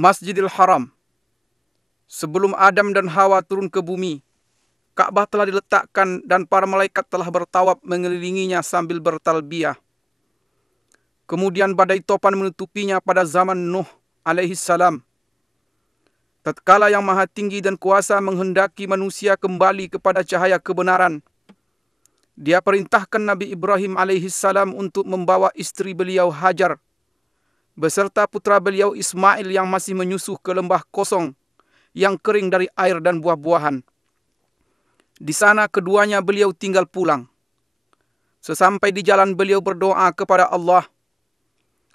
Masjidil Haram. Sebelum Adam dan Hawa turun ke bumi, Ka'bah telah diletakkan dan para malaikat telah bertawaf mengelilinginya sambil bertalbiyah. Kemudian badai topan menutupinya pada zaman Nuh alaihi salam. Tatkala Yang Maha Tinggi dan Kuasa menghendaki manusia kembali kepada cahaya kebenaran, Dia perintahkan Nabi Ibrahim alaihi salam untuk membawa isteri beliau Hajar beserta putra beliau Ismail yang masih menyusuh ke lembah kosong yang kering dari air dan buah-buahan. Di sana keduanya beliau tinggal pulang. Sesampai di jalan beliau berdoa kepada Allah,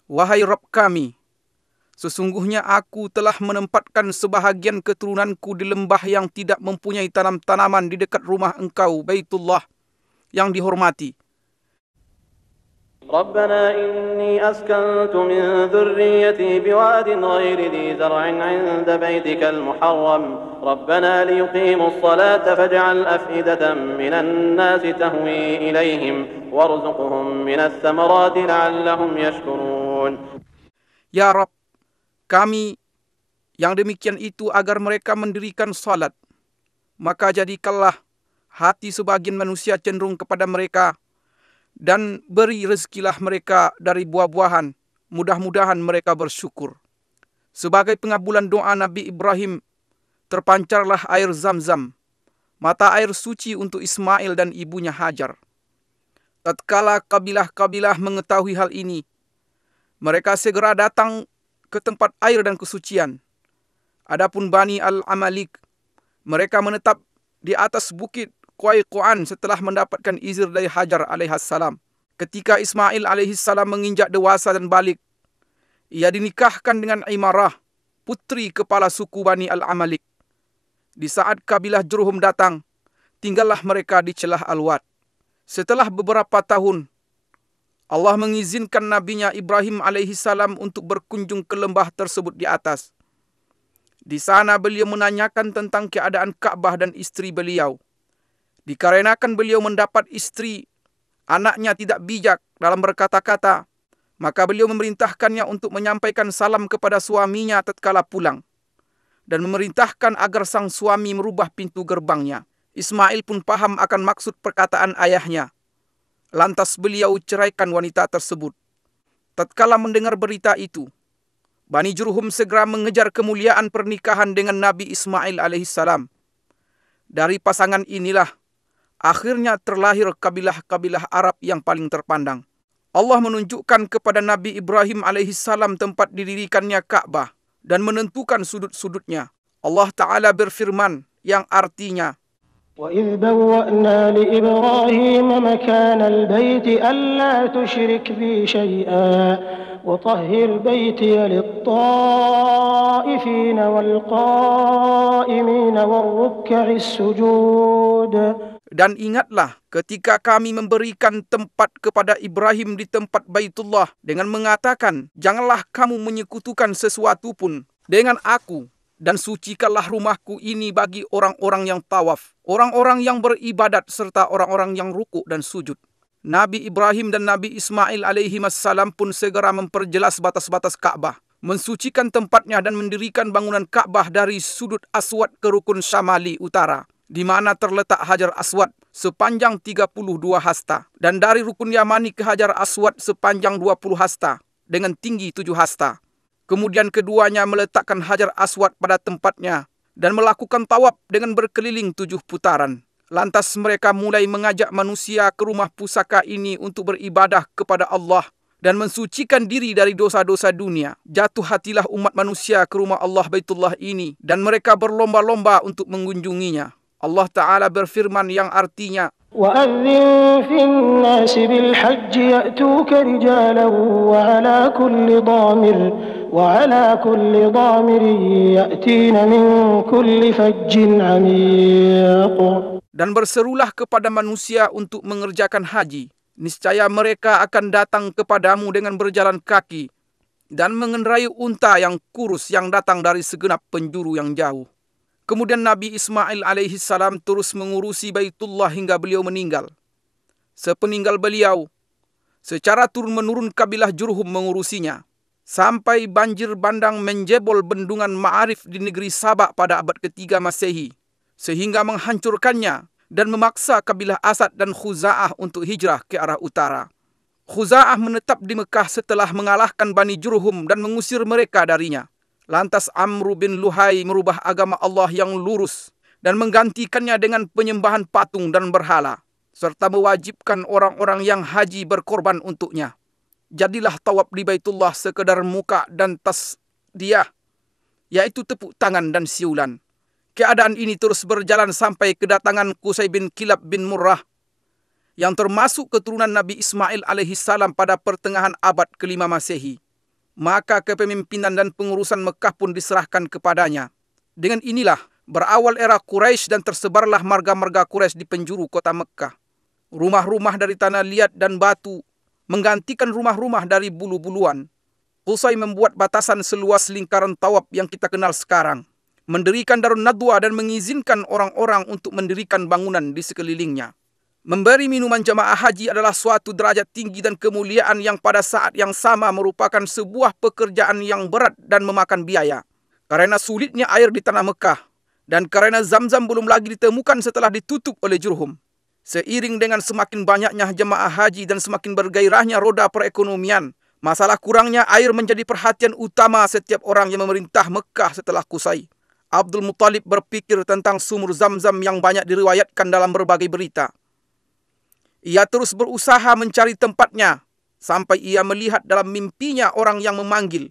"Wahai Rabb kami, sesungguhnya aku telah menempatkan sebahagian keturunanku di lembah yang tidak mempunyai tanam-tanaman di dekat rumah Engkau, Baitullah, yang dihormati. ربنا إني أسكنت من ذريتي بواد غير ذي زرع عند بيتك المحرم ربنا ليقيموا الصلاة فاجعل أفئدة من الناس تهوي إليهم وارزقهم من الثمرات لعلهم يشكرون." Ya Rabb, kami yang demikian itu agar mereka mendirikan salat, maka jadikanlah hati sebagian manusia cenderung kepada mereka, dan beri rezekilah mereka dari buah-buahan, mudah-mudahan mereka bersyukur. Sebagai pengabulan doa Nabi Ibrahim, terpancarlah air Zam-Zam, mata air suci untuk Ismail dan ibunya Hajar. Tatkala kabilah-kabilah mengetahui hal ini, mereka segera datang ke tempat air dan kesucian. Adapun Bani Al-Amalik, mereka menetap di atas bukit Qaiqu'an setelah mendapatkan izin dari Hajar alaihissalam. Ketika Ismail alaihissalam menginjak dewasa dan balik, ia dinikahkan dengan Imarah, putri kepala suku Bani Al-Amalik. Di saat kabilah Jurhum datang, tinggallah mereka di celah Al-Wad. Setelah beberapa tahun, Allah mengizinkan nabinya Ibrahim alaihissalam untuk berkunjung ke lembah tersebut di atas. Di sana beliau menanyakan tentang keadaan Ka'bah dan istri beliau. Dikarenakan beliau mendapat istri, anaknya tidak bijak dalam berkata-kata, maka beliau memerintahkannya untuk menyampaikan salam kepada suaminya tatkala pulang, dan memerintahkan agar sang suami merubah pintu gerbangnya. Ismail pun paham akan maksud perkataan ayahnya. Lantas beliau ceraikan wanita tersebut. Tatkala mendengar berita itu, Bani Jurhum segera mengejar kemuliaan pernikahan dengan Nabi Ismail alaihissalam. Dari pasangan inilah akhirnya terlahir kabilah-kabilah Arab yang paling terpandang. Allah menunjukkan kepada Nabi Ibrahim alaihissalam tempat didirikannya Ka'bah dan menentukan sudut-sudutnya. Allah Ta'ala berfirman yang artinya, وَإِذْ بَوَّأْنَا لِإِبْرَاهِيمَ مَكَانَ الْبَيْتِ أَلَّا تُشْرِكْ بِي شَيْئًا وَطَهِّرْ بَيْتِيَ لِلطَّائِفِينَ وَالْقَائِمِينَ وَالرُّكَّعِ السُّجُودِ. Dan ingatlah ketika kami memberikan tempat kepada Ibrahim di tempat Baitullah dengan mengatakan, janganlah kamu menyekutukan sesuatu pun dengan aku, dan sucikanlah rumahku ini bagi orang-orang yang tawaf, orang-orang yang beribadat, serta orang-orang yang rukuk dan sujud. Nabi Ibrahim dan Nabi Ismail alaihimassalam pun segera memperjelas batas-batas Ka'bah, mensucikan tempatnya dan mendirikan bangunan Ka'bah dari sudut Aswad ke rukun Syamali utara, di mana terletak Hajar Aswad sepanjang 32 hasta, dan dari rukun Yamani ke Hajar Aswad sepanjang 20 hasta dengan tinggi 7 hasta. Kemudian keduanya meletakkan Hajar Aswad pada tempatnya dan melakukan tawaf dengan berkeliling 7 putaran. Lantas mereka mulai mengajak manusia ke rumah pusaka ini untuk beribadah kepada Allah dan mensucikan diri dari dosa-dosa dunia. Jatuh hatilah umat manusia ke rumah Allah Baitullah ini dan mereka berlomba-lomba untuk mengunjunginya. Allah Ta'ala berfirman yang artinya, وَأَذِّن فِي النَّاسِ بِالْحَجِّ يَأْتُوكَ رِجَالًا وَعَلَى كُلِّ ضَامِرٍ يَأْتِينَ مِنْ كُلِّ فَجٍّ عَمِيقٍ. Dan berserulah kepada manusia untuk mengerjakan haji. Niscaya mereka akan datang kepadamu dengan berjalan kaki dan mengendarai unta yang kurus yang datang dari segenap penjuru yang jauh. Kemudian Nabi Ismail alaihissalam terus mengurusi Baitullah hingga beliau meninggal. Sepeninggal beliau, secara turun-menurun kabilah Jurhum mengurusinya. sampai banjir bandang menjebol bendungan Ma'arif di negeri Sabak pada abad ketiga Masehi, sehingga menghancurkannya dan memaksa kabilah Asad dan Khuza'ah untuk hijrah ke arah utara. Khuza'ah menetap di Mekah setelah mengalahkan Bani Jurhum dan mengusir mereka darinya. Lantas Amr bin Luhai merubah agama Allah yang lurus dan menggantikannya dengan penyembahan patung dan berhala, serta mewajibkan orang-orang yang haji berkorban untuknya. Jadilah tawaf di Baitullah sekedar muka dan tasdiyah, yaitu tepuk tangan dan siulan. Keadaan ini terus berjalan sampai kedatangan Qusay bin Kilab bin Murrah, yang termasuk keturunan Nabi Ismail alaihissalam pada pertengahan abad ke-5 Masehi. Maka kepemimpinan dan pengurusan Mekah pun diserahkan kepadanya. Dengan inilah berawal era Quraisy dan tersebarlah marga-marga Quraisy di penjuru kota Mekah. Rumah-rumah dari tanah liat dan batu menggantikan rumah-rumah dari bulu-buluan. Qusay membuat batasan seluas lingkaran tawaf yang kita kenal sekarang, mendirikan Darun Nadwa dan mengizinkan orang-orang untuk mendirikan bangunan di sekelilingnya. Memberi minuman jamaah haji adalah suatu derajat tinggi dan kemuliaan yang pada saat yang sama merupakan sebuah pekerjaan yang berat dan memakan biaya. Karena sulitnya air di tanah Mekah dan karena Zamzam belum lagi ditemukan setelah ditutup oleh Jurhum. Seiring dengan semakin banyaknya jemaah haji dan semakin bergairahnya roda perekonomian, masalah kurangnya air menjadi perhatian utama setiap orang yang memerintah Mekah setelah Qusay. Abdul Muttalib berpikir tentang sumur Zamzam yang banyak diriwayatkan dalam berbagai berita. Ia terus berusaha mencari tempatnya, sampai ia melihat dalam mimpinya orang yang memanggil,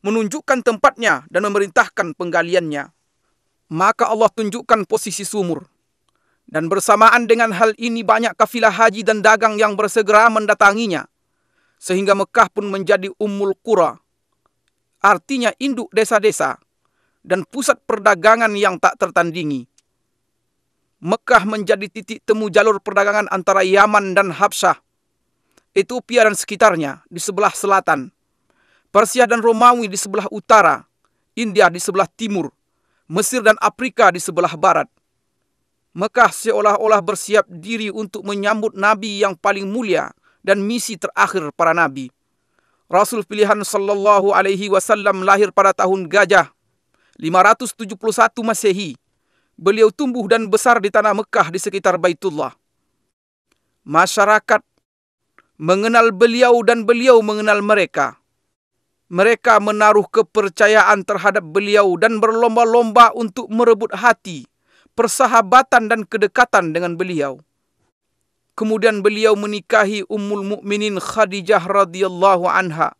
menunjukkan tempatnya dan memerintahkan penggaliannya. Maka Allah tunjukkan posisi sumur. Dan bersamaan dengan hal ini banyak kafilah haji dan dagang yang bersegera mendatanginya, sehingga Mekah pun menjadi Ummul Qura, artinya induk desa-desa, dan pusat perdagangan yang tak tertandingi. Mekah menjadi titik temu jalur perdagangan antara Yaman dan Habsyah, Ethiopia dan sekitarnya di sebelah selatan, Persia dan Romawi di sebelah utara, India di sebelah timur, Mesir dan Afrika di sebelah barat. Mekah seolah-olah bersiap diri untuk menyambut Nabi yang paling mulia dan misi terakhir para Nabi. Rasul pilihan sallallahu alaihi wasallam lahir pada tahun Gajah 571 Masehi. Beliau tumbuh dan besar di tanah Mekah di sekitar Baitullah. Masyarakat mengenal beliau dan beliau mengenal mereka. Mereka menaruh kepercayaan terhadap beliau dan berlomba-lomba untuk merebut hati, persahabatan dan kedekatan dengan beliau. Kemudian beliau menikahi Ummul Mukminin Khadijah radhiyallahu anha.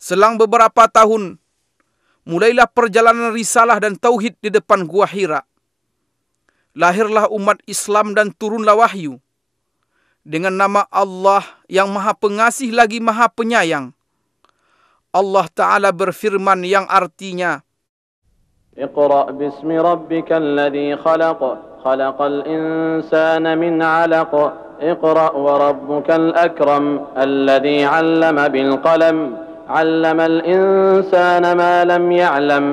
Selang beberapa tahun, mulailah perjalanan risalah dan tauhid di depan Gua Hira. Lahirlah umat Islam dan turunlah wahyu. Dengan nama Allah yang Maha Pengasih lagi Maha Penyayang. Allah Ta'ala berfirman yang artinya, Iqra' bismi rabbikal ladzi khalaq, khalaqal insana min 'alaq, Iqra' wa rabbukal akram, alladzi 'allama bil qalam, 'allamal insana ma lam ya'lam.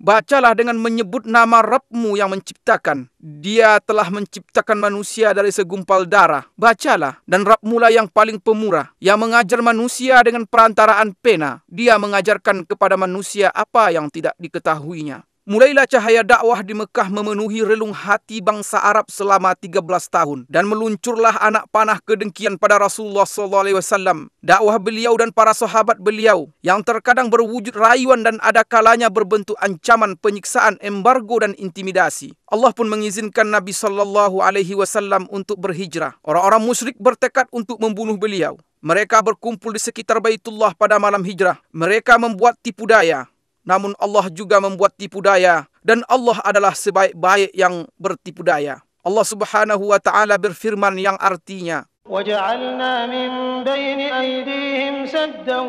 Bacalah dengan menyebut nama Rabbmu yang menciptakan. Dia telah menciptakan manusia dari segumpal darah. Bacalah, dan Rabbmu lah yang paling pemurah, yang mengajar manusia dengan perantaraan pena. Dia mengajarkan kepada manusia apa yang tidak diketahuinya. Mulailah cahaya dakwah di Mekah memenuhi relung hati bangsa Arab selama 13 tahun. Dan meluncurlah anak panah kedengkian pada Rasulullah SAW. Dakwah beliau dan para sahabat beliau yang terkadang berwujud rayuan dan ada kalanya berbentuk ancaman, penyiksaan, embargo dan intimidasi. Allah pun mengizinkan Nabi SAW untuk berhijrah. Orang-orang musyrik bertekad untuk membunuh beliau. Mereka berkumpul di sekitar Baitullah pada malam hijrah. Mereka membuat tipu daya. Namun Allah juga membuat tipu daya, dan Allah adalah sebaik-baik yang bertipu daya. Allah Subhanahu wa Ta'ala berfirman yang artinya, وَجَعَلْنَا مِنْ بَيْنِ أَيْدِيهِمْ سَدًّا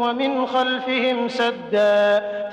وَمِنْ خَلْفِهِمْ سَدًّا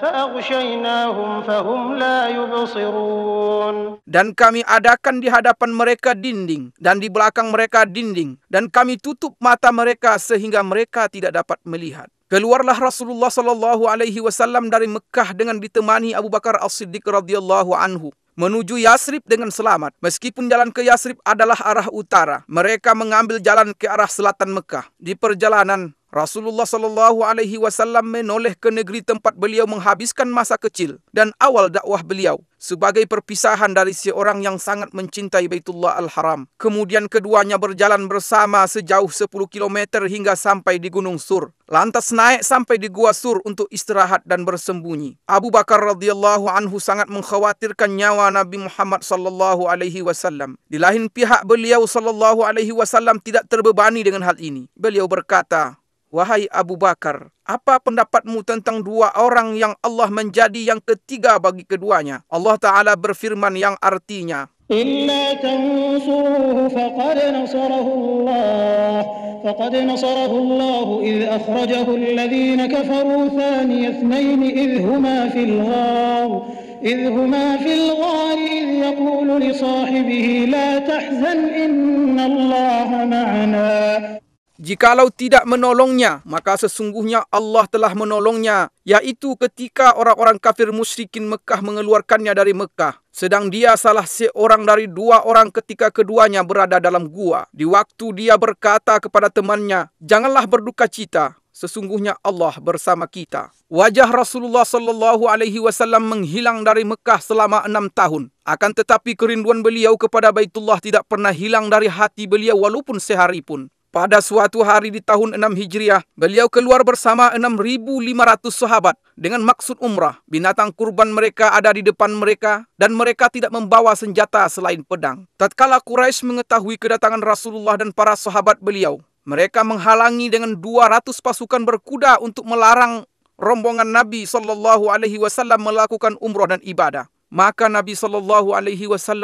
فَأَغْشَيْنَاهُمْ فَهُمْ لَا يُبْصِرُونَ. Dan kami adakan di hadapan mereka dinding, dan di belakang mereka dinding, dan kami tutup mata mereka sehingga mereka tidak dapat melihat. Keluarlah Rasulullah SAW dari Mekah dengan ditemani Abu Bakar As-Siddiq radhiyallahu anhu menuju Yasrib dengan selamat. Meskipun jalan ke Yasrib adalah arah utara, mereka mengambil jalan ke arah selatan Mekah. Di perjalanan, Rasulullah sallallahu alaihi wasallam menoleh ke negeri tempat beliau menghabiskan masa kecil dan awal dakwah beliau sebagai perpisahan dari seorang yang sangat mencintai Baitullah Al-Haram. Kemudian keduanya berjalan bersama sejauh 10 km hingga sampai di Gunung Sur. Lantas naik sampai di Gua Sur untuk istirahat dan bersembunyi. Abu Bakar radhiyallahu anhu sangat mengkhawatirkan nyawa Nabi Muhammad sallallahu alaihi wasallam. Di lain pihak beliau sallallahu alaihi wasallam tidak terbebani dengan hal ini. Beliau berkata, "Wahai Abu Bakar, apa pendapatmu tentang dua orang yang Allah menjadi yang ketiga bagi keduanya?" Allah Ta'ala berfirman yang artinya, إلا تنصروه فقد نصره الله إذ أخرجه الذين كفروا ثاني اثنين إذ هما في الغار إذ يقول لصاحبه لا تحزن إن الله معنا. Jikalau tidak menolongnya, maka sesungguhnya Allah telah menolongnya, yaitu ketika orang-orang kafir musyrikin Mekah mengeluarkannya dari Mekah. Sedang dia salah seorang dari dua orang ketika keduanya berada dalam gua. Di waktu dia berkata kepada temannya, "Janganlah berduka cita, sesungguhnya Allah bersama kita." Wajah Rasulullah sallallahu alaihi wasallam menghilang dari Mekah selama 6 tahun. Akan tetapi kerinduan beliau kepada Baitullah tidak pernah hilang dari hati beliau walaupun sehari pun. Pada suatu hari di tahun 6 Hijriah, beliau keluar bersama 6.500 sahabat dengan maksud umrah. Binatang kurban mereka ada di depan mereka dan mereka tidak membawa senjata selain pedang. Tatkala Quraisy mengetahui kedatangan Rasulullah dan para sahabat beliau, mereka menghalangi dengan 200 pasukan berkuda untuk melarang rombongan Nabi SAW melakukan umrah dan ibadah. Maka Nabi SAW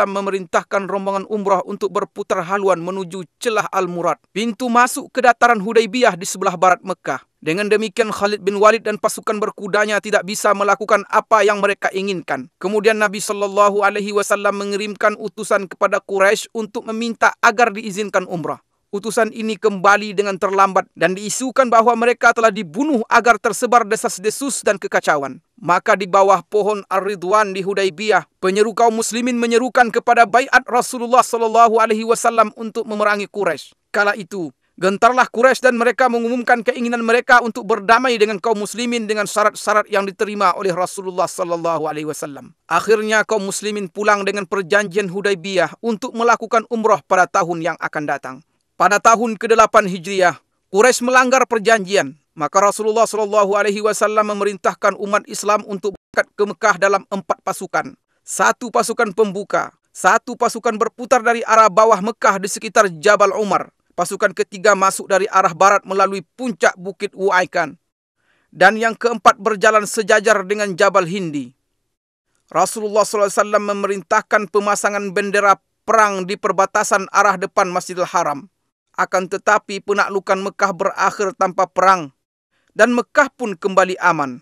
memerintahkan rombongan umrah untuk berputar haluan menuju celah Al-Murad, pintu masuk ke dataran Hudaybiyah di sebelah barat Mekah. Dengan demikian Khalid bin Walid dan pasukan berkudanya tidak bisa melakukan apa yang mereka inginkan. Kemudian Nabi SAW mengirimkan utusan kepada Quraisy untuk meminta agar diizinkan umrah. Utusan ini kembali dengan terlambat dan diisukan bahwa mereka telah dibunuh agar tersebar desas-desus dan kekacauan. Maka di bawah pohon Ar-Ridwan di Hudaybiyah, penyeru kaum muslimin menyerukan kepada baiat Rasulullah SAW untuk memerangi Quraisy. Kala itu, gentarlah Quraisy dan mereka mengumumkan keinginan mereka untuk berdamai dengan kaum muslimin dengan syarat-syarat yang diterima oleh Rasulullah SAW. Akhirnya kaum muslimin pulang dengan perjanjian Hudaybiyah untuk melakukan umrah pada tahun yang akan datang. Pada tahun ke-8 Hijriah, Quraisy melanggar perjanjian. Maka Rasulullah SAW memerintahkan umat Islam untuk berangkat ke Mekah dalam 4 pasukan. 1 pasukan pembuka, 1 pasukan berputar dari arah bawah Mekah di sekitar Jabal Umar. Pasukan ketiga masuk dari arah barat melalui puncak Bukit Uaikan. Dan yang keempat berjalan sejajar dengan Jabal Hindi. Rasulullah SAW memerintahkan pemasangan bendera perang di perbatasan arah depan Masjidil Haram. Akan tetapi penaklukan Mekah berakhir tanpa perang dan Mekah pun kembali aman.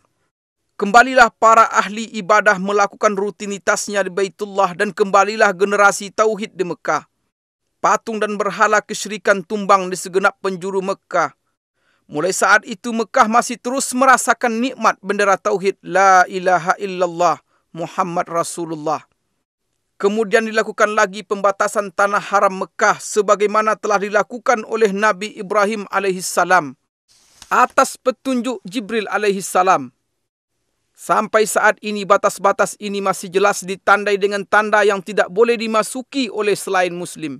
Kembalilah para ahli ibadah melakukan rutinitasnya di Baitullah dan kembalilah generasi tauhid di Mekah. Patung dan berhala kesyirikan tumbang di segenap penjuru Mekah. Mulai saat itu Mekah masih terus merasakan nikmat bendera tauhid La ilaha illallah Muhammad Rasulullah. Kemudian dilakukan lagi pembatasan tanah haram Mekah sebagaimana telah dilakukan oleh Nabi Ibrahim alaihissalam atas petunjuk Jibril alaihissalam. Sampai saat ini batas-batas ini masih jelas ditandai dengan tanda yang tidak boleh dimasuki oleh selain Muslim.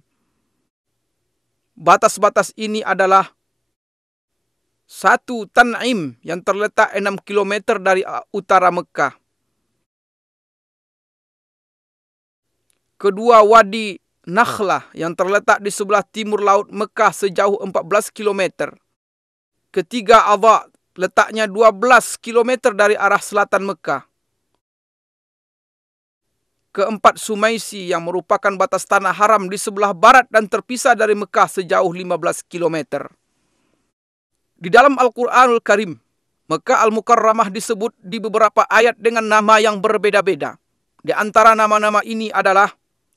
Batas-batas ini adalah 1 Tan'im yang terletak 6 km dari utara Mekah. Kedua, Wadi Nakhlah yang terletak di sebelah timur laut Mekah sejauh 14 km. Ketiga, Adha, letaknya 12 km dari arah selatan Mekah. Keempat, Sumaisi yang merupakan batas tanah haram di sebelah barat dan terpisah dari Mekah sejauh 15 km. Di dalam Al-Quranul Karim, Mekah Al-Mukarramah disebut di beberapa ayat dengan nama yang berbeda-beda. Di antara nama-nama ini adalah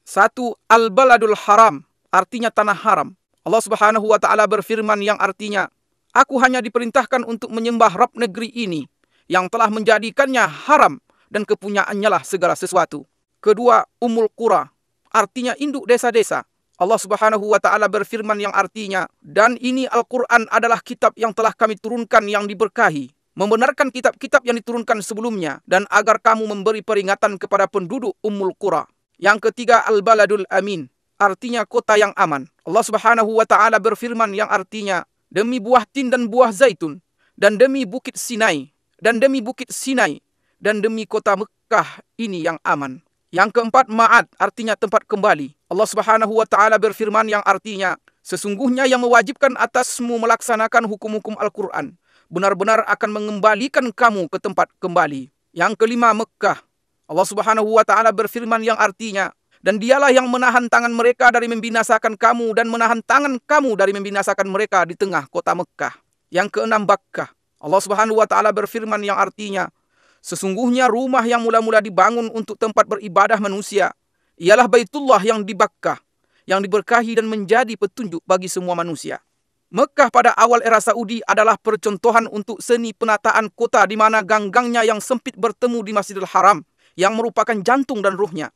1. Al-Baladul Haram, artinya tanah haram. Allah Subhanahu wa Ta'ala berfirman yang artinya, "Aku hanya diperintahkan untuk menyembah Rabb negeri ini, yang telah menjadikannya haram dan kepunyaannya lah segala sesuatu." Kedua, Ummul Qura, artinya induk desa-desa. Allah Subhanahu wa taala berfirman yang artinya, dan ini Al-Quran adalah kitab yang telah kami turunkan yang diberkahi, membenarkan kitab-kitab yang diturunkan sebelumnya, dan agar kamu memberi peringatan kepada penduduk Ummul Qura. Yang ketiga, Al-Baladul Amin, artinya kota yang aman. Allah Subhanahu wa taala berfirman yang artinya, demi buah tin dan buah zaitun, dan demi bukit Sinai, dan demi bukit Sinai, dan demi kota Mekah ini yang aman. Yang keempat, Ma'ad, artinya tempat kembali. Allah Subhanahu wa taala berfirman yang artinya, sesungguhnya yang mewajibkan atasmu melaksanakan hukum-hukum Al-Quran benar-benar akan mengembalikan kamu ke tempat kembali. Yang kelima, Mekah. Allah Subhanahu wa taala berfirman yang artinya, dan dialah yang menahan tangan mereka dari membinasakan kamu dan menahan tangan kamu dari membinasakan mereka di tengah kota Mekah. Yang keenam, Bakkah. Allah Subhanahu wa taala berfirman yang artinya, sesungguhnya rumah yang mula-mula dibangun untuk tempat beribadah manusia ialah Baitullah yang di Bakkah, yang diberkahi dan menjadi petunjuk bagi semua manusia. Mekah pada awal era Saudi adalah percontohan untuk seni penataan kota di mana gang-gangnya yang sempit bertemu di Masjidil Haram, yang merupakan jantung dan ruhnya.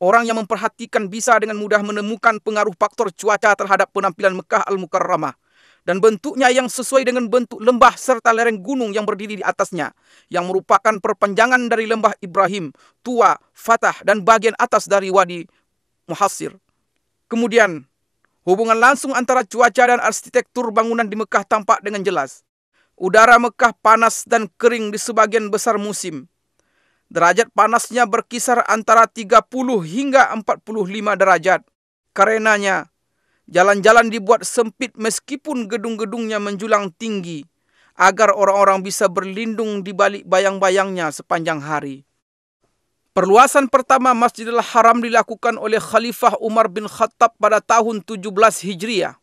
Orang yang memperhatikan bisa dengan mudah menemukan pengaruh faktor cuaca terhadap penampilan Mekah Al-Mukarramah, dan bentuknya yang sesuai dengan bentuk lembah serta lereng gunung yang berdiri di atasnya, yang merupakan perpanjangan dari lembah Ibrahim, Tua, Fatah, dan bagian atas dari Wadi Muhassir. Kemudian, hubungan langsung antara cuaca dan arsitektur bangunan di Mekah tampak dengan jelas. Udara Mekah panas dan kering di sebagian besar musim. Derajat panasnya berkisar antara 30 hingga 45 derajat. Karenanya, jalan-jalan dibuat sempit meskipun gedung-gedungnya menjulang tinggi, agar orang-orang bisa berlindung di balik bayang-bayangnya sepanjang hari. Perluasan pertama Masjidil Haram dilakukan oleh Khalifah Umar bin Khattab pada tahun 17 Hijriah.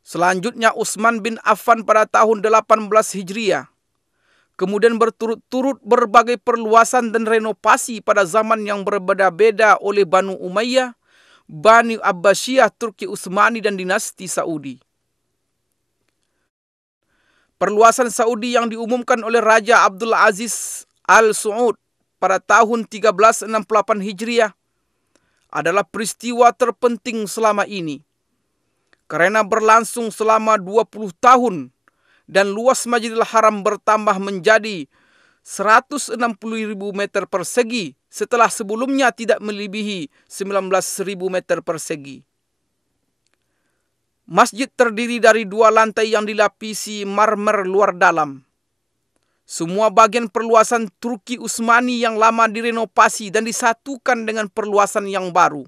Selanjutnya Utsman bin Affan pada tahun 18 Hijriah. Kemudian berturut-turut berbagai perluasan dan renovasi pada zaman yang berbeda-beda oleh Banu Umayyah, Bani Abbasiyah, Turki Utsmani, dan dinasti Saudi. Perluasan Saudi yang diumumkan oleh Raja Abdul Aziz Al Saud pada tahun 1368 Hijriah adalah peristiwa terpenting selama ini, karena berlangsung selama 20 tahun dan luas Masjidil Haram bertambah menjadi 160.000 meter persegi setelah sebelumnya tidak melebihi 19.000 meter persegi. Masjid terdiri dari 2 lantai yang dilapisi marmer luar dalam. Semua bagian perluasan Turki Utsmani yang lama direnovasi dan disatukan dengan perluasan yang baru.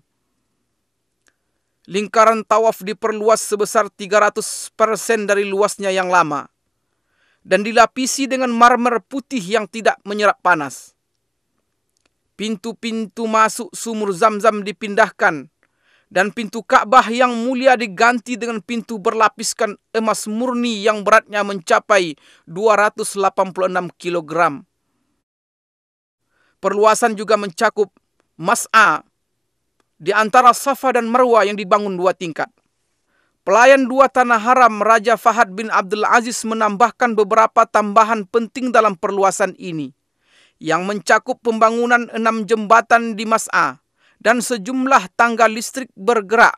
Lingkaran tawaf diperluas sebesar 300% dari luasnya yang lama dan dilapisi dengan marmer putih yang tidak menyerap panas. Pintu-pintu masuk sumur Zam-Zam dipindahkan dan pintu Ka'bah yang mulia diganti dengan pintu berlapiskan emas murni yang beratnya mencapai 286 kg. Perluasan juga mencakup Mas'a di antara Safa dan Marwah yang dibangun 2 tingkat. Pelayan 2 Tanah Haram Raja Fahad bin Abdul Aziz menambahkan beberapa tambahan penting dalam perluasan ini, yang mencakup pembangunan 6 jembatan di Mas'a dan sejumlah tangga listrik bergerak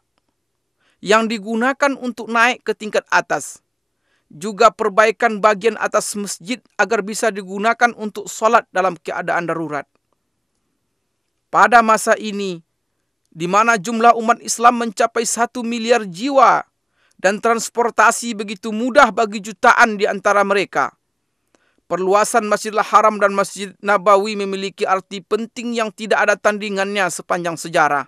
yang digunakan untuk naik ke tingkat atas. Juga perbaikan bagian atas masjid agar bisa digunakan untuk solat dalam keadaan darurat. Pada masa ini, di mana jumlah umat Islam mencapai 1 miliar jiwa dan transportasi begitu mudah bagi jutaan di antara mereka, perluasan Masjidil Haram dan Masjid Nabawi memiliki arti penting yang tidak ada tandingannya sepanjang sejarah.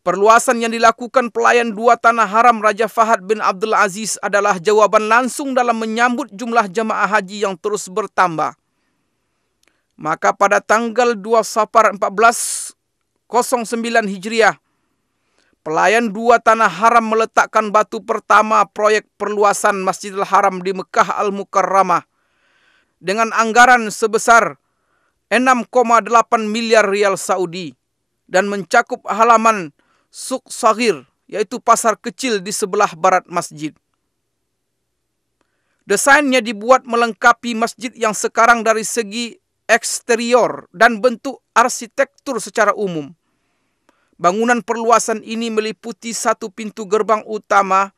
Perluasan yang dilakukan pelayan 2 Tanah Haram Raja Fahad bin Abdul Aziz adalah jawaban langsung dalam menyambut jumlah jamaah haji yang terus bertambah. Maka pada tanggal 2 Safar 1409 Hijriah, pelayan 2 Tanah Haram meletakkan batu pertama proyek perluasan Masjidil Haram di Mekah Al-Mukarramah dengan anggaran sebesar 6,8 miliar rial Saudi dan mencakup halaman Suq Saghir, yaitu pasar kecil di sebelah barat masjid. Desainnya dibuat melengkapi masjid yang sekarang dari segi eksterior dan bentuk arsitektur secara umum. Bangunan perluasan ini meliputi 1 pintu gerbang utama,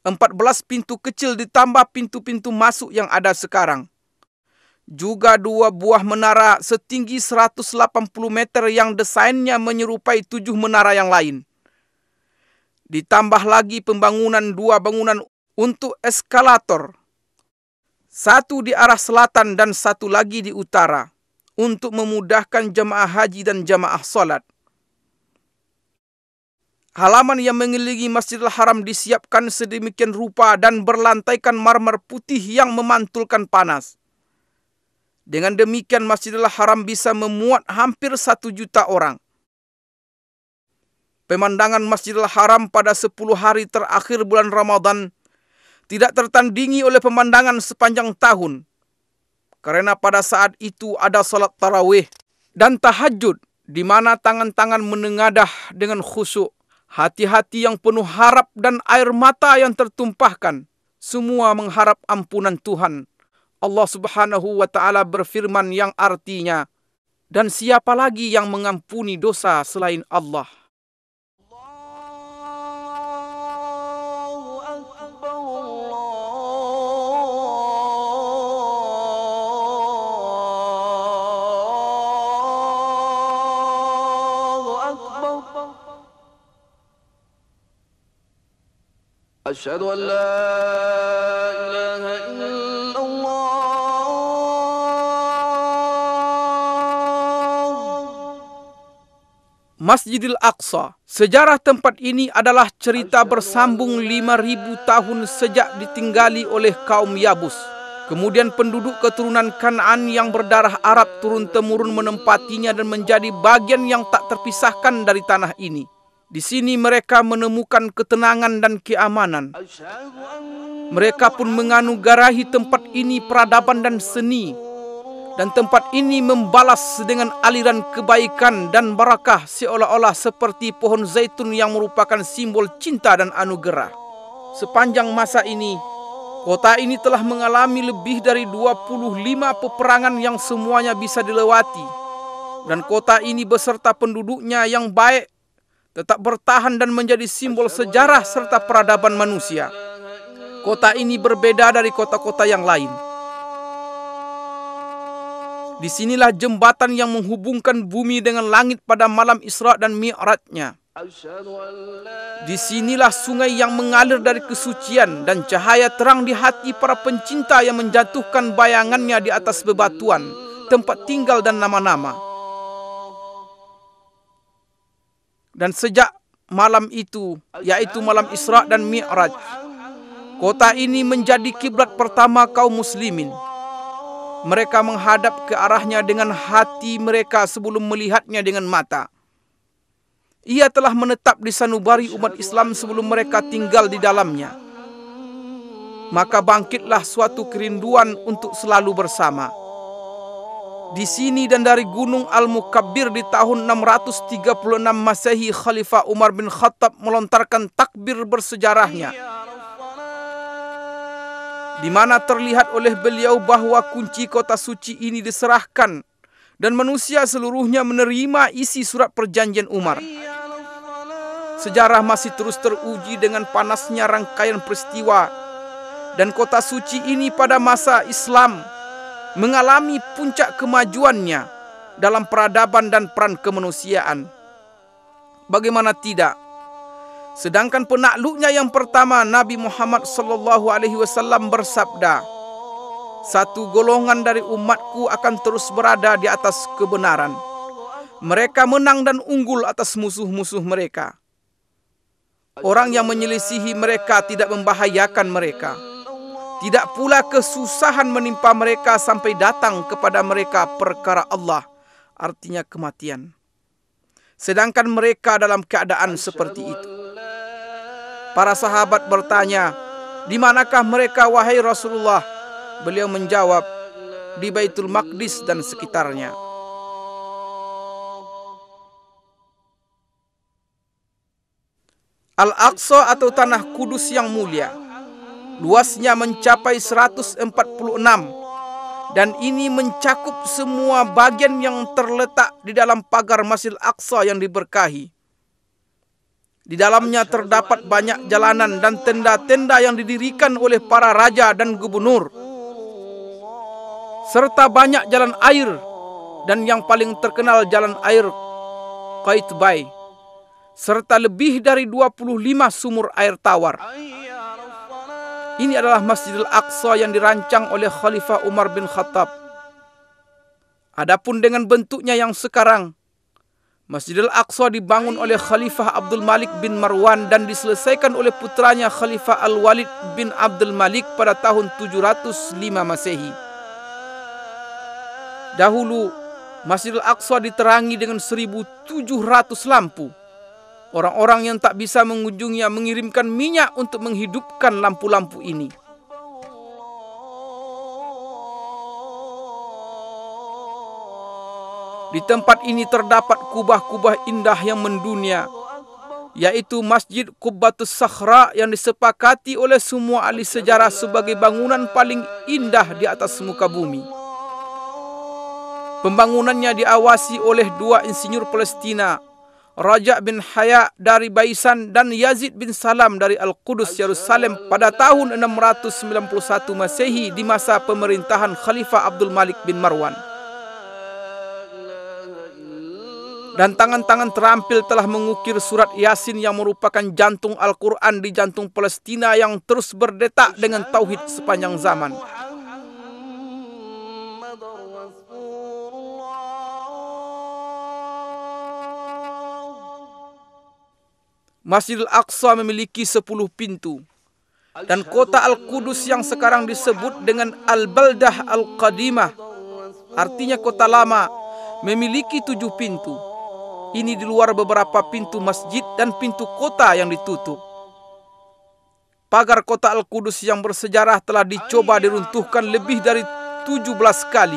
14 pintu kecil ditambah pintu-pintu masuk yang ada sekarang. Juga 2 buah menara setinggi 180 meter yang desainnya menyerupai 7 menara yang lain. Ditambah lagi pembangunan 2 bangunan untuk eskalator. 1 di arah selatan dan 1 lagi di utara, untuk memudahkan jemaah haji dan jemaah solat. Halaman yang mengelilingi Masjidil Haram disiapkan sedemikian rupa dan berlantaikan marmer putih yang memantulkan panas. Dengan demikian Masjidil Haram bisa memuat hampir 1 juta orang. Pemandangan Masjidil Haram pada 10 hari terakhir bulan Ramadan tidak tertandingi oleh pemandangan sepanjang tahun. Karena pada saat itu ada salat tarawih dan tahajud, di mana tangan-tangan menengadah dengan khusyuk. Hati-hati yang penuh harap dan air mata yang tertumpahkan, semua mengharap ampunan Tuhan. Allah Subhanahu wa Ta'ala berfirman yang artinya, dan siapa lagi yang mengampuni dosa selain Allah? أشهد أن لا إله إلا الله. Masjidil Aqsa. Sejarah tempat ini adalah cerita bersambung 5.000 tahun sejak ditinggali oleh kaum Yabus. Kemudian penduduk keturunan Kan'an yang berdarah Arab turun-temurun menempatinya dan menjadi bagian yang tak terpisahkan dari tanah ini. Di sini mereka menemukan ketenangan dan keamanan. Mereka pun menganugerahi tempat ini peradaban dan seni. Dan tempat ini membalas dengan aliran kebaikan dan barakah seolah-olah seperti pohon zaitun yang merupakan simbol cinta dan anugerah. Sepanjang masa ini, kota ini telah mengalami lebih dari 25 peperangan yang semuanya bisa dilewati. Dan kota ini beserta penduduknya yang baik tetap bertahan dan menjadi simbol sejarah serta peradaban manusia. Kota ini berbeda dari kota-kota yang lain. Disinilah jembatan yang menghubungkan bumi dengan langit pada malam Isra dan Mi'rajnya. Disinilah sungai yang mengalir dari kesucian dan cahaya terang di hati para pencinta yang menjatuhkan bayangannya di atas bebatuan, tempat tinggal dan nama-nama. Dan sejak malam itu, yaitu malam Isra dan Mi'raj, kota ini menjadi kiblat pertama kaum muslimin. Mereka menghadap ke arahnya dengan hati mereka sebelum melihatnya dengan mata. Ia telah menetap di sanubari umat Islam sebelum mereka tinggal di dalamnya. Maka bangkitlah suatu kerinduan untuk selalu bersama. Di sini dan dari Gunung Al-Mukabbir di tahun 636 Masehi, Khalifah Umar bin Khattab melontarkan takbir bersejarahnya, di mana terlihat oleh beliau bahwa kunci kota suci ini diserahkan dan manusia seluruhnya menerima isi surat perjanjian Umar. Sejarah masih terus teruji dengan panasnya rangkaian peristiwa, dan kota suci ini pada masa Islam mengalami puncak kemajuannya dalam peradaban dan peran kemanusiaan. Bagaimana tidak? Sedangkan penakluknya yang pertama, Nabi Muhammad SAW bersabda, "Satu golongan dari umatku akan terus berada di atas kebenaran. Mereka menang dan unggul atas musuh-musuh mereka. Orang yang menyelisihi mereka tidak membahayakan mereka. Tidak pula kesusahan menimpa mereka sampai datang kepada mereka perkara Allah," artinya kematian. Sedangkan mereka dalam keadaan seperti itu. Para sahabat bertanya, "Di manakah mereka wahai Rasulullah?" Beliau menjawab, "Di Baitul Maqdis dan sekitarnya." Al-Aqsa atau Tanah Kudus yang mulia, luasnya mencapai 146 dan ini mencakup semua bagian yang terletak di dalam pagar Masjidil Aqsa yang diberkahi. Di dalamnya terdapat banyak jalanan dan tenda-tenda yang didirikan oleh para raja dan gubernur, serta banyak jalan air, dan yang paling terkenal jalan air Qaitbay, serta lebih dari 25 sumur air tawar. Ini adalah Masjidil Aqsa yang dirancang oleh Khalifah Umar bin Khattab. Adapun dengan bentuknya yang sekarang, Masjidil Aqsa dibangun oleh Khalifah Abdul Malik bin Marwan dan diselesaikan oleh putranya Khalifah Al-Walid bin Abdul Malik pada tahun 705 Masehi. Dahulu, Masjidil Aqsa diterangi dengan 1.700 lampu. Orang-orang yang tak bisa mengunjunginya mengirimkan minyak untuk menghidupkan lampu-lampu ini. Di tempat ini terdapat kubah-kubah indah yang mendunia, yaitu Masjid Qubbatus Sakhra yang disepakati oleh semua ahli sejarah sebagai bangunan paling indah di atas muka bumi. Pembangunannya diawasi oleh dua insinyur Palestina, Raja bin Haya dari Baisan dan Yazid bin Salam dari Al-Qudus, Yerusalem pada tahun 691 Masehi di masa pemerintahan Khalifah Abdul Malik bin Marwan. Dan tangan-tangan terampil telah mengukir surat Yasin yang merupakan jantung Al-Quran di jantung Palestina yang terus berdetak dengan tauhid sepanjang zaman. Masjidil Aqsa memiliki 10 pintu. Dan kota Al-Qudus yang sekarang disebut dengan Al-Baldah Al-Qadimah, artinya kota lama, memiliki 7 pintu. Ini di luar beberapa pintu masjid dan pintu kota yang ditutup. Pagar kota Al-Qudus yang bersejarah telah dicoba diruntuhkan lebih dari 17 kali,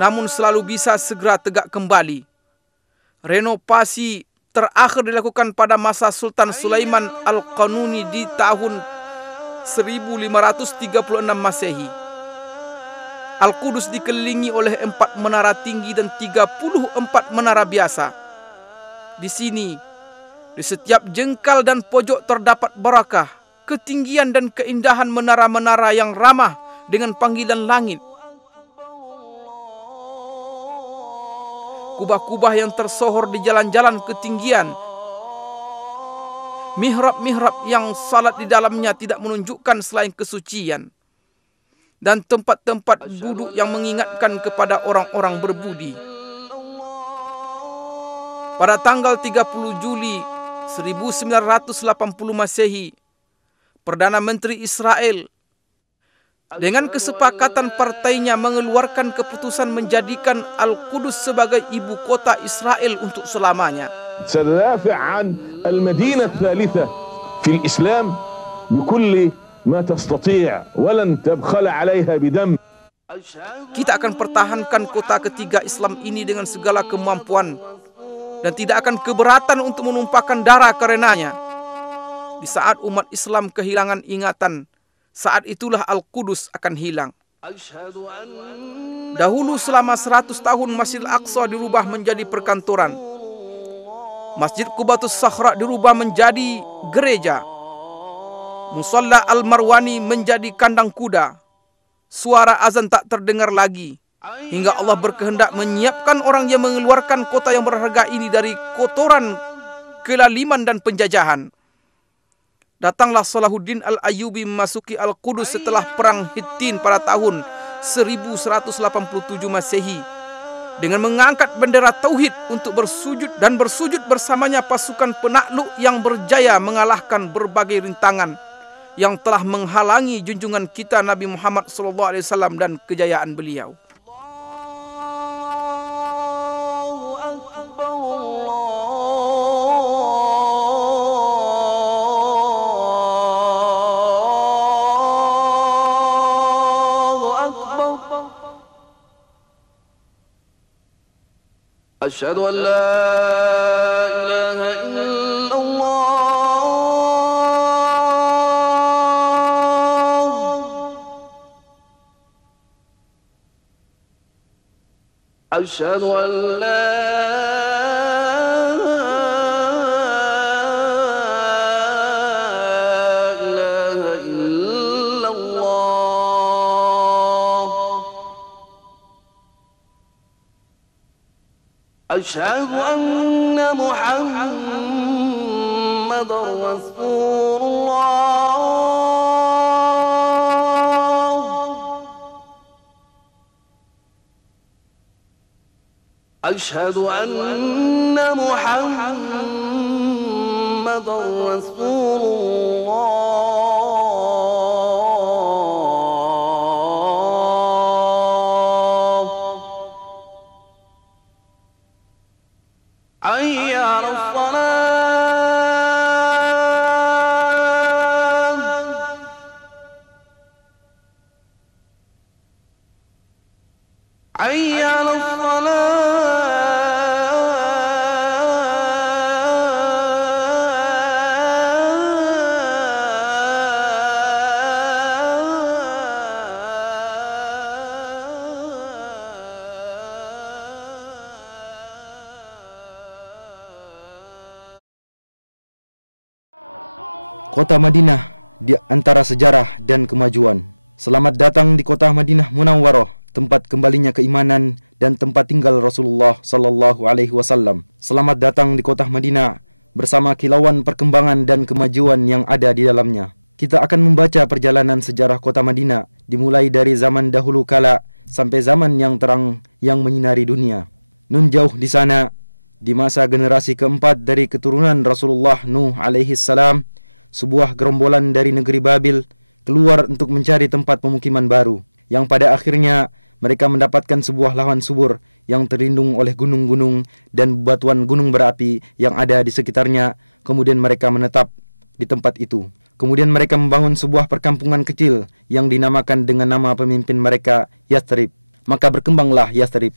namun selalu bisa segera tegak kembali. Renovasi terakhir dilakukan pada masa Sultan Sulaiman Al-Qanuni di tahun 1536 Masehi. Al-Qudus dikelilingi oleh 4 menara tinggi dan 34 menara biasa. Di sini, di setiap jengkal dan pojok terdapat barakah, ketinggian dan keindahan menara-menara yang ramah dengan panggilan langit. Kubah-kubah yang tersohor di jalan-jalan ketinggian, mihrab-mihrab yang salat di dalamnya tidak menunjukkan selain kesucian, dan tempat-tempat duduk yang mengingatkan kepada orang-orang berbudi. Pada tanggal 30 Juli 1980 Masehi, Perdana Menteri Israel dengan kesepakatan partainya mengeluarkan keputusan menjadikan Al-Qudus sebagai ibu kota Israel untuk selamanya. سندافع عن المدينة الثالثة في الإسلام بكل ما تستطيع ولن تبخل عليها بدم. Kita akan pertahankan kota ketiga Islam ini dengan segala kemampuan dan tidak akan keberatan untuk menumpahkan darah karenanya. Di saat umat Islam kehilangan ingatan, saat itulah Al-Qudus akan hilang. Dahulu selama 100 tahun Masjidil Aqsa dirubah menjadi perkantoran. Masjid Qubbatus Sakhra dirubah menjadi gereja. Musalla Al-Marwani menjadi kandang kuda. Suara azan tak terdengar lagi, hingga Allah berkehendak menyiapkan orang yang mengeluarkan kota yang berharga ini dari kotoran, kelaliman dan penjajahan. Datanglah Salahuddin Al-Ayyubi memasuki Al-Qudus setelah perang Hittin pada tahun 1187 Masehi dengan mengangkat bendera tauhid untuk bersujud, dan bersujud bersamanya pasukan penakluk yang berjaya mengalahkan berbagai rintangan yang telah menghalangi junjungan kita Nabi Muhammad SAW dan kejayaan beliau. أشهد أن لا إله إلا الله أشهد أن لا أشهد أن محمد رسول الله أشهد أن محمد رسول الله حي على الصلاة حي على Kota Madinah di antara sejarah dan kemajuan. Selamat datang di kota Madinah Munawwarah, tempat kembalinya keimanan dan tempat tinggal Rasulullah sallallahu alaihi wasallam. Selamat datang di kota Madinah bersama kilauan perkembangan dan kemajuan yang ada di dalamnya. Kita akan membaca perjalanan sejarah kota Madinah dimulai dari zaman dahulu kala sampai zaman yang terang yang menyinari dunia. Nun jauh di sana, di masa generasi keempat dari keturunan Rasulullah Nuh alaihi salam, sebuah gerombolan dari negeri Babil keluar untuk mencari tempat pemukiman baru, yang pada akhirnya mereka mendapatkan sebuah lahan subur yang terlindung oleh gunung-gunung dan bebatuan gunung berapi yang ada di sekitarnya. Kemudian mereka menetap di tempat itu. Kemudian mereka membangun sebuah perkampungan kecil yang dinamakan dengan nama pemimpin mereka, Yathrib. Maka berkembanglah Yathrib.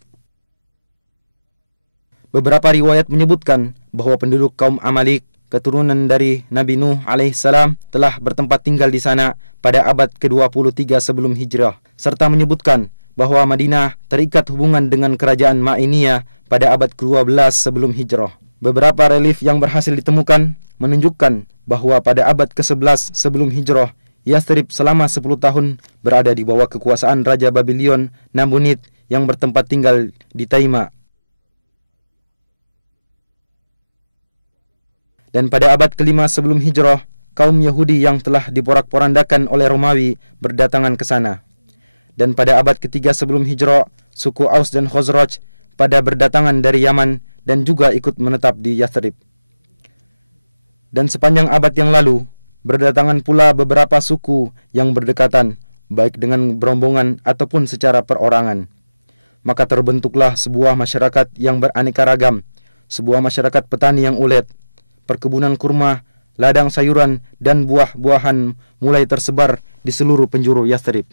Beberapa riwayat menyebutkan bahwa penduduk kaum Amalik, keturunan dari Nabi Nuh alaihissalam, telah bertempat tinggal di sana pada abad ke-23 sebelum hijrah, serta menyebutkan bahwa Madinah terikat hubungan dengan kerajaan Ma'iniyah pada abad ke-12 sebelum hijrah. Beberapa relief yang berhasil ditemukan menunjukkan bahwa pada abad ke-11 sebelum hijrah, Yathrib selama 10 tahun berada di bawah kekuasaan Raja Babylon Nabonid yang bertempat tinggal di Taima. Dan pada abad ke-5 sebelum hijrah, kaum Yahudi yang telah diporak-porandakan oleh Romawi berdatangan ke sana. Dan pada abad ke-3 sebelum hijrah, suku Aus dan Khazraj pada berdatangan dari Yaman dan juga ikut menetap di Yathrib. Dan sepanjang abad yang lalu, berdatangan pula beberapa suku yang berdekatan, baik dengan berombongan ataupun secara perorangan. Maka terbentuklah sebuah masyarakat yang beraneka ragam, sebuah masyarakat petani yang ulet. Perkebunan kurma, ladang sayuran, dan buah-buahan mulai tersebar di seluruh penjuru Yathrib.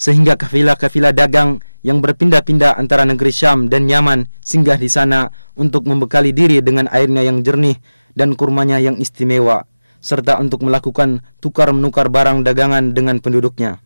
Sehingga kafilah-kafilah dagang yang berpindah-pindah antara negeri Syam dan Yaman singgah di sana untuk membekali diri dengan airnya yang jernih dan kurmanya yang istimewa, serta untuk melakukan tukar-menukar barang dagangan dengan penduduknya.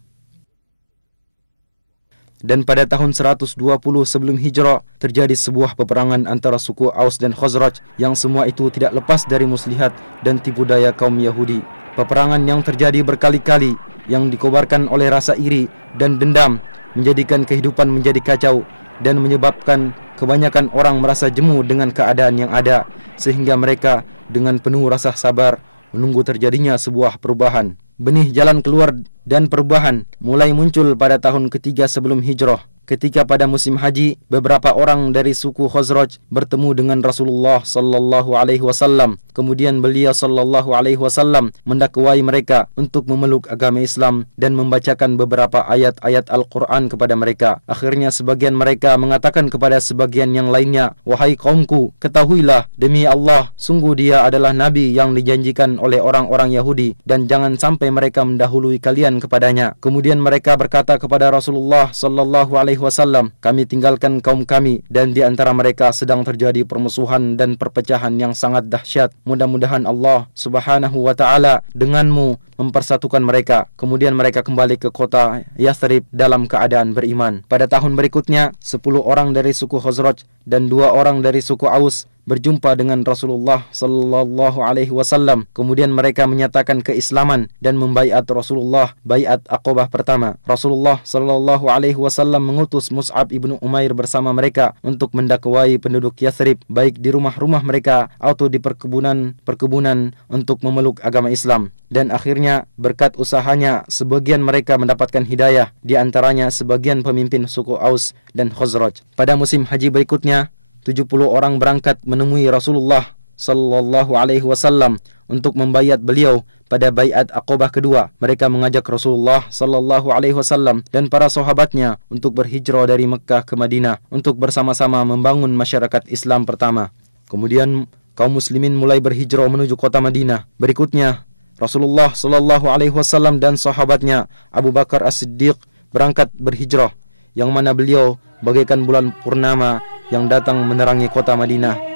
Dan pada tahun 120 sebelum hijrah terjadi sebuah peperangan antara suku Aus dan Khazraj yang semua itu tidak lepas dari muslihat dan tipu daya kaum Yahudi. Peperangan yang terjadi berkali-kali yang dikobarkan oleh rasa iri dan dendam menjadikan kehidupan menjadi kacau dan menyebabkan kebanyakan orang merasa jemu dengan keadaan yang ada, sehingga mereka dengan penuh rasa sabar menunggu terjadinya sebuah perubahan. Benih jalan keluar dan perubahan mulai muncul pada tahun ketiga sebelum hijrah, ketika pada musim haji beberapa orang dari suku Khazraj bertemu dengan Rasulullah sallallahu alaihi wasallam. Kemudian beliau sallallahu alaihi wasallam mendakwai mereka untuk memeluk agama Islam dan membacakan beberapa ayat-ayat Al-Quran kepada mereka. Akhirnya sebagian mereka mengatakan kepada sebagian yang lainnya, "Wahai kaumku, ketahuilah demi Allah, sungguh dia adalah nabi yang dijanjikan oleh orang-orang Yahudi dan jangan sampai mereka mendahului kalian kepadanya." Kemudian mereka berkata kepada Rasulullah sallallahu alaihi wasallam, "Kami tinggalkan kaum kami dan di antara mereka sedang terjadi permusuhan dan perpecahan yang sangat dahsyat. Mudah-mudahan Allah Subhanahu wa taala denganmu mempersatukan mereka." Kemudian mereka kembali ke kota Yathrib dalam keadaan beriman. Pada tahun berikutnya, 10 orang dari suku Khazraj dan 2 orang dari suku Aus berjumpa dengan Rasulullah sallallahu alaihi wasallam. Kemudian mereka menyatakan keislaman dan membaiat Rasulullah baiat Aqabah pertama. Rasulullah sallallahu alaihi wasallam mengutus Mus'ab ibnu Umair bersama mereka untuk mendakwai penduduk Yathrib baik di rumah-rumah mereka atau di perkebunan untuk memeluk agama Islam. Dan akhirnya berkat usahanya sebagian mereka mendapatkan hidayah, di antaranya sebagian pemimpin suku Aus dan Khazraj. Pada musim haji berikutnya 70 orang berangkat menemui Rasulullah sallallahu alaihi wasallam untuk membaiat beliau pada baiat Aqabah kedua. Mereka mengajak Rasulullah sallallahu alaihi wasallam dan para sahabatnya untuk berhijrah dari Mekkah ke Madinah untuk bersama-sama membangun masyarakat Islam pertama. Kemudian kaum muslimin mulai berhijrah menuju kota Madinah. Berikutnya Rasulullah sallallahu alaihi wasallam dan sahabatnya Abu Bakar As-Siddiq berangkat berhijrah, yang mana beliau bagaikan bulan purnama yang datang menerangi kota Madinah.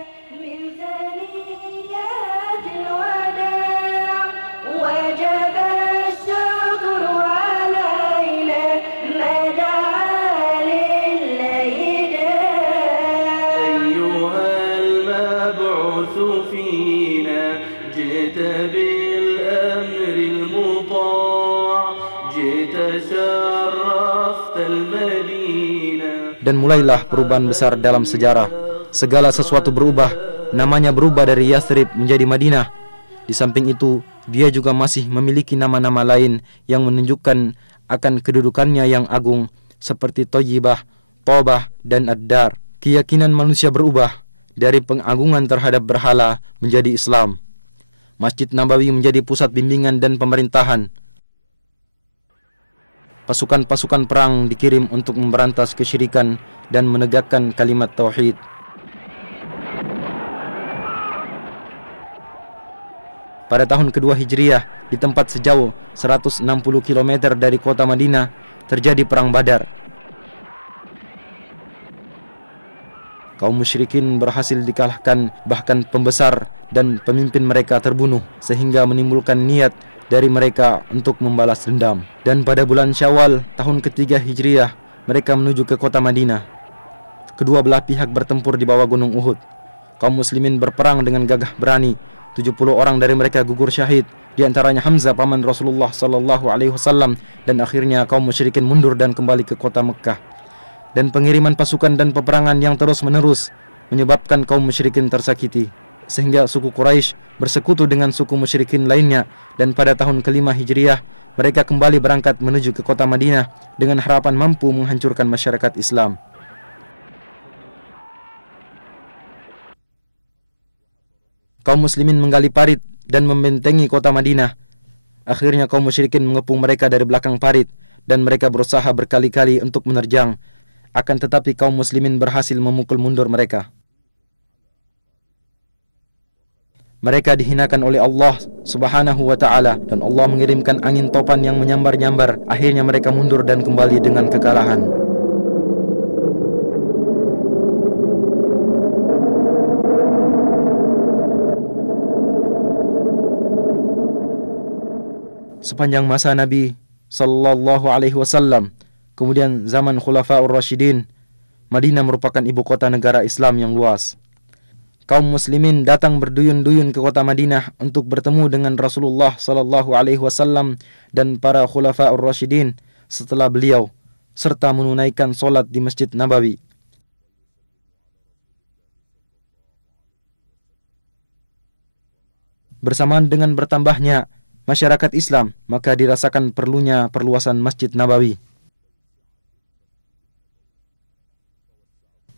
Dan mulailah perubahan besar dalam sejarah. Segala sesuatu berubah. Namanya berubah dari Yathrib menjadi Madinah. Di samping itu, dia juga masih memiliki nama-nama lain yang menunjukkan akan kedudukannya yang agung, seperti Thayyibah, Tobah, dan Ad-Dar. Keyakinan manusia berubah dari pengagungan terhadap berhala menjadi Islam. Masjid Nabawi menjadi pusat bimbingan dan pemerintahan. Pasukan-pasukan perang dikirim untuk memberantas kesyirikan dan menegakkan kalimat tauhid. Pada tahun kedua Hijriah, di tempat sejauh 160 km dari kota Madinah, terjadi perang Badar. Kaum musyrikin berhasil dikalahkan, bahkan pembesar dan pemimpin mereka terbunuh, sehingga menimbulkan niat dari mereka untuk membalas dendam. Dan pada bulan Syawal tahun ketiga Hijriah, mereka menuju ke kota Madinah. Kedua belah pihak bertempur di bawah gunung Uhud. Kaum muslimin berperang dengan gagah berani. 70 orang dari mereka gugur syahid, di antaranya Hamzah paman Rasulullah sallallahu alaihi wasallam, dan akhirnya kaum musyrikin mundur dan kembali ke kota Mekkah. Dan pengiriman pasukan dan peperangan yang terus-menerus menyebabkan kaum musyrikin tersakiti, sehingga suku Quraisy bersekutu dengan suku musyrikin lainnya, dan pada tahun kelima Hijriah mereka kembali berangkat menuju ke kota Madinah dengan harapan mampu menghancurkan masyarakat Islam. Kaum muslimin menggali parit dan membentengi kota Madinah. Akhirnya kaum musyrikin mengepung mereka dari belakang parit dan mereka berusaha berkali-kali untuk menerjang. Akan tetapi kaum muslimin berhasil memukul mundur mereka. Mereka dihinakan oleh Allah subhanahu wa ta'ala, dan Allah mengirimkan angin topan yang menyambar-nyambar. Akhirnya mereka mundur dan kembali dengan kekalahan. Sepanjang masa Nabi sallallahu alaihi wasallam, kemudian zaman Khulafaur Rasyidin, Madinah merupakan ibu kota negara Islam yang luas. Kaum muslimin datang berduyun-duyun ke kota Madinah untuk bertemu dengan Rasulullah sallallahu alaihi wasallam dan para Khulafaur Rasyidin setelah beliau, serta menunaikan solat di Masjid Nabawi. Bersamaan dengan bertambahnya masyarakat Islam, maka dirasakan perlunya perluasan Masjid Nabawi.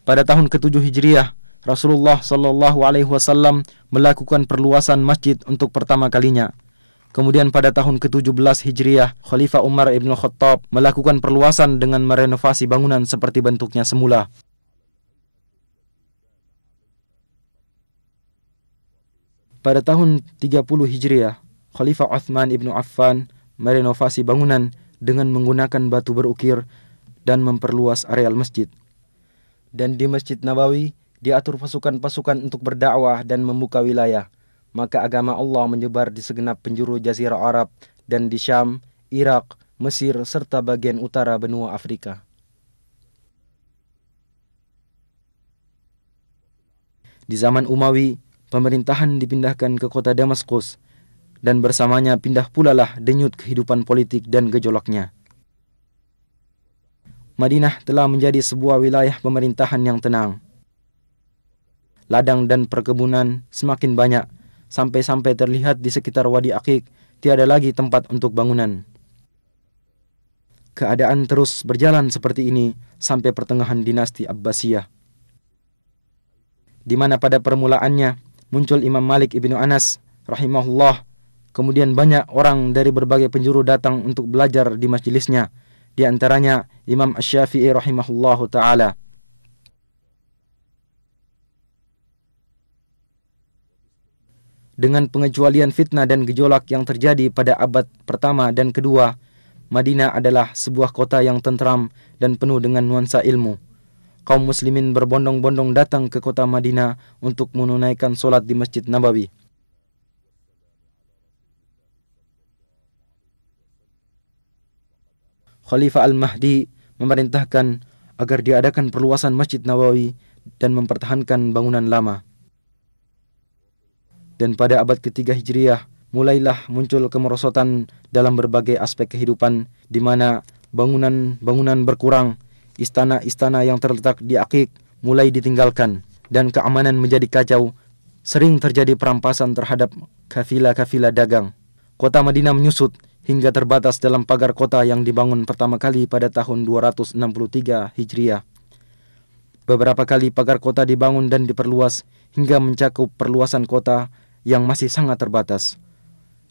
Pada tahun ke-7 Hijriah, Rasulullah sallallahu alaihi wasallam melakukan perluasan masjid untuk pertama kalinya. Kemudian pada tahun ke-17 Hijriah, Khalifah Umar ibn Khattab melakukan perluasan dengan merenovasi bangunan seperti bentuknya semula. Pada tahun 30 Hijriah, Khalifah Uthman ibn Affan merenovasi bangunan dengan menggunakan batu berukir dan memperluas areal masjid. Dan di Masjid Nabawi diatur pasukan-pasukan untuk berdakwah dan membuka wilayah. Maka agama Allah menyebar di segenap penjuru Jazirah Arab dan di Syam, Irak, Mesir, serta bagian utara benua Afrika. Di zaman Umawi, pemerintahan dipindahkan ke kota Damaskus, dan bersamanya pindah pula lah denyut kehidupan politik dan gejolaknya. Madinah telah menjadi sebuah wilayah pemerintahan yang tenang. Ladang dan perkebunan semakin banyak, sampai-sampai terlihat di sekitar Wadi Aqiq tiada lagi tempat untuk bangunan. Keadaan terus berjalan seperti ini sampai pertengahan dinasti Abbasiyah, di mana pada permulaannya muncul Imam Malik ibnu Anas rahimahullah. Kemudian banyak orang dari berbagai penjuru datang untuk belajar di majelisnya, di antaranya Imam Asy-Syafi'i rahimahullahu ta'ala. Dengan pengecualian fitnah dan gejolak yang terjadi pada abad pertama dan kedua, Madinah adalah sebuah kota yang tentram dan penuh dengan nuansa ilmu. Kaum muslimin berbondong-bondong datang ke kota Madinah untuk menunaikan solat di Masjid Nabawi. Khalifah Al-Mahdi memerintahkan agar diadakan perluasan Masjid Nabawi dan mempertahankan bangunan lama. Dan pada abad ketiga Hijriah, mulailah muncul kemerosotan dalam berbagai aspek kehidupan, di mana bangunan-bangunan berkurang, istana-istana yang terletak di Aqiq mulai ditinggalkan, dan keamanan menjadi kacau. Sering terjadi perampasan terhadap kafilah-kafilah dagang. Kota Madinah menyusut hingga terbatas dalam pagar kota yang dibangun pertama kali pada tahun 263 Hijriah. Beberapa kali pagar kota dibangun dan diperluas hingga mencakup perluasan kota yang masih sangat terbatas.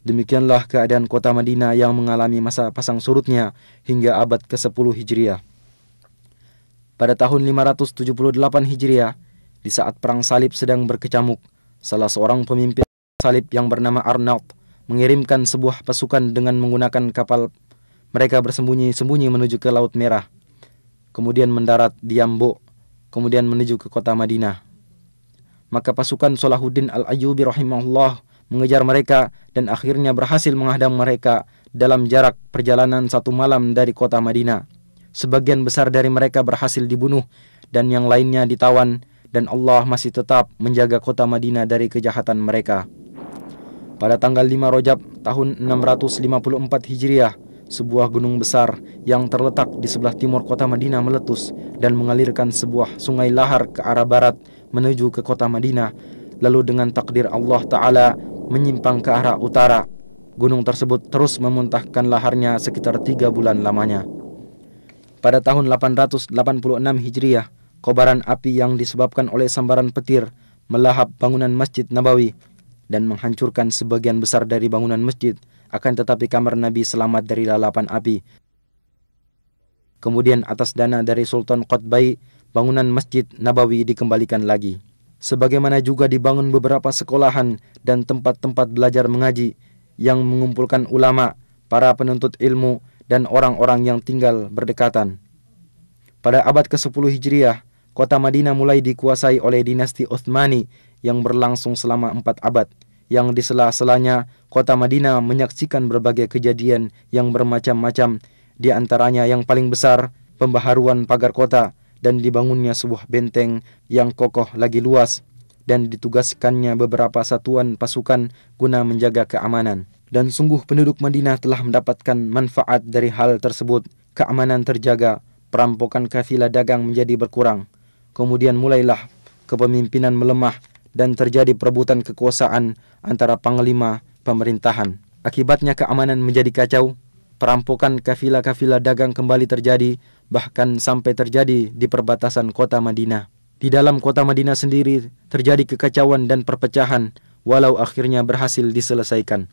Demikianlah keadaan kota Madinah yang mengalami masa pasang surutnya hingga abad ke-10 Hijriah. Pada tahun 578 Hijriah, di saat perang salib sedang berkecamuk, salah seorang pemimpin salib yang bernama Arnaud mengirimkan sebuah pasukan dengan menggunakan kapal. Mereka bersembunyi-sembunyi menuju ke Laut Merah, kemudian mendarat di Yambo, kemudian menuju ke kota Madinah. Maka pasukan Salahuddin Al-Ayyubi rahimahullah mengejar mereka dan akhirnya berhasil menghadang mereka dalam jarak perjalanan 1 malam dari kota Madinah. Sebagian besar dari mereka berhasil dibunuh dan yang lainnya ditawan, dan Allah masih tetap menjaga kota Madinah dari kejahatan mereka. Pada tanggal 5 Rajab tahun 654 Hijriah, sebuah gunung besar yang terletak di sebelah timur kota Madinah meletus dan mengalirkan sebuah sungai lahar ke arah barat menuju ke kota Madinah. Lalu dengan takdir Allah Ta'ala menyimpang ke arah utara. Gunung tersebut terus memuntahkan laharnya sekitar 3 bulan lamanya. Pada tahun 886 Hijriah, kobaran api yang disebabkan oleh sambaran petir melahap bangunan Masjid Nabawi dan menghancurkan sebagian besar dari bangunan masjid. Akan tetapi kamar Nabi selamat dari lalapan api. Kemudian atas dana dari Sultan Qutbai, bangunan Masjid Nabawi dikembalikan lagi. Sebagaimana juga dibangun beberapa sekolahan dan tempat-tempat belajar mengaji yang mengumpulkan ulama, para penuntut ilmu, dan orang-orang yang tinggal berdekatan. Pada abad ke-10 Hijriah, kota Madinah mulai dikuasai oleh dinasti Utsmani yang berlangsung selama 4 abad. Yang di sela-selanya, kota Madinah menyaksikan berbagai kejadian yang bermacam-macam, di antaranya yang paling besar, pembaharuan pagar kota, dan dibangunnya sebuah benteng yang kokoh lagi luas, dan ditugaskannya beberapa satuan pasukan guna menjaga keamanan. Dan sungguh penduduk Madinah telah mendapatkan manfaat dari hal tersebut. Keamanan terjaga, perampokan kafilah dagang menjadi berkurang. Kemudian mulailah kepemimpinan melemah dan terjadi perebutan kekuasaan antara panglima pemerintahan. Akibatnya keamanan menjadi kacau, perampokan kafilah-kafilah dagang kembali terjadi, bahkan sampai terjadi di perbatasan kota Madinah. Di dalam kota Madinah sendiri terjadi kekacauan dan perpecahan, walau akhirnya berhasil diselesaikan.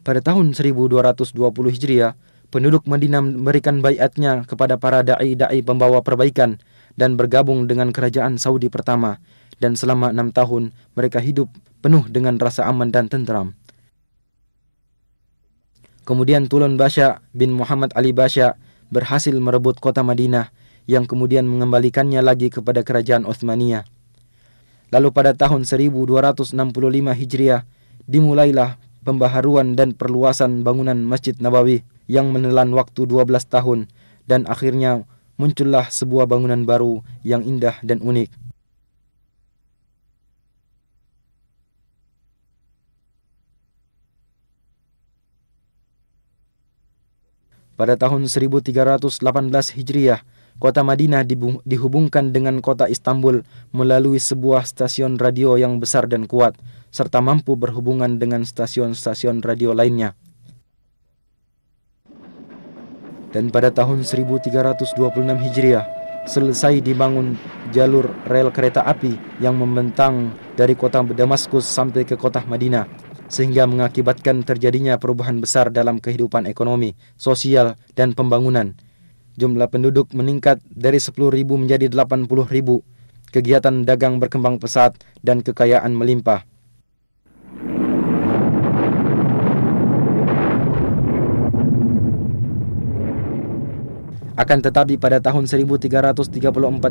Pada tahun 1220 Hijriah, penduduk Madinah memberikan baiatnya kepada para da'i-da'i pembawa perbaikan dan bergabung dengan kerajaan Saudi pertama, dan selama 6 tahun mereka hidup penuh dengan rasa aman dan tentram. Kemudian Tulun Basha bin Muhammad Ali Basha berhasil merebut kota Madinah yang kemudian mengembalikannya lagi kepada kerajaan Utsmaniyah. Lalu pada tahun 1265 Hijriah dimulailah pembaharuan dan perluasan bangunan Masjid Nabawi yang menelan waktu 12 tahun, dan akhirnya muncullah sebuah bangunan baru yang indah dan unik. Pada tahun 1318 Hijriah, kota Madinah dihubungkan dengan kota Istanbul melalui sebuah stasiun radio yang besar dan kuat, serta mampu berhubungan dengan stasiun-stasiun radio lainnya. Dan pada tahun 1326 Hijriah, selesai dibangun jalur rel kereta api yang membentang dari kota Damaskus sampai ke kota Madinah, sehingga mengakibatkan terjadinya perubahan besar dalam kehidupan ekonomi, sosial, dan pembangunan. Jumlah penduduk meningkat dari 10.000 menjadi 80.000. Kegiatan dagang berkembang pesat dan kekayaan melimpah. Akan tetapi pada tahun 1334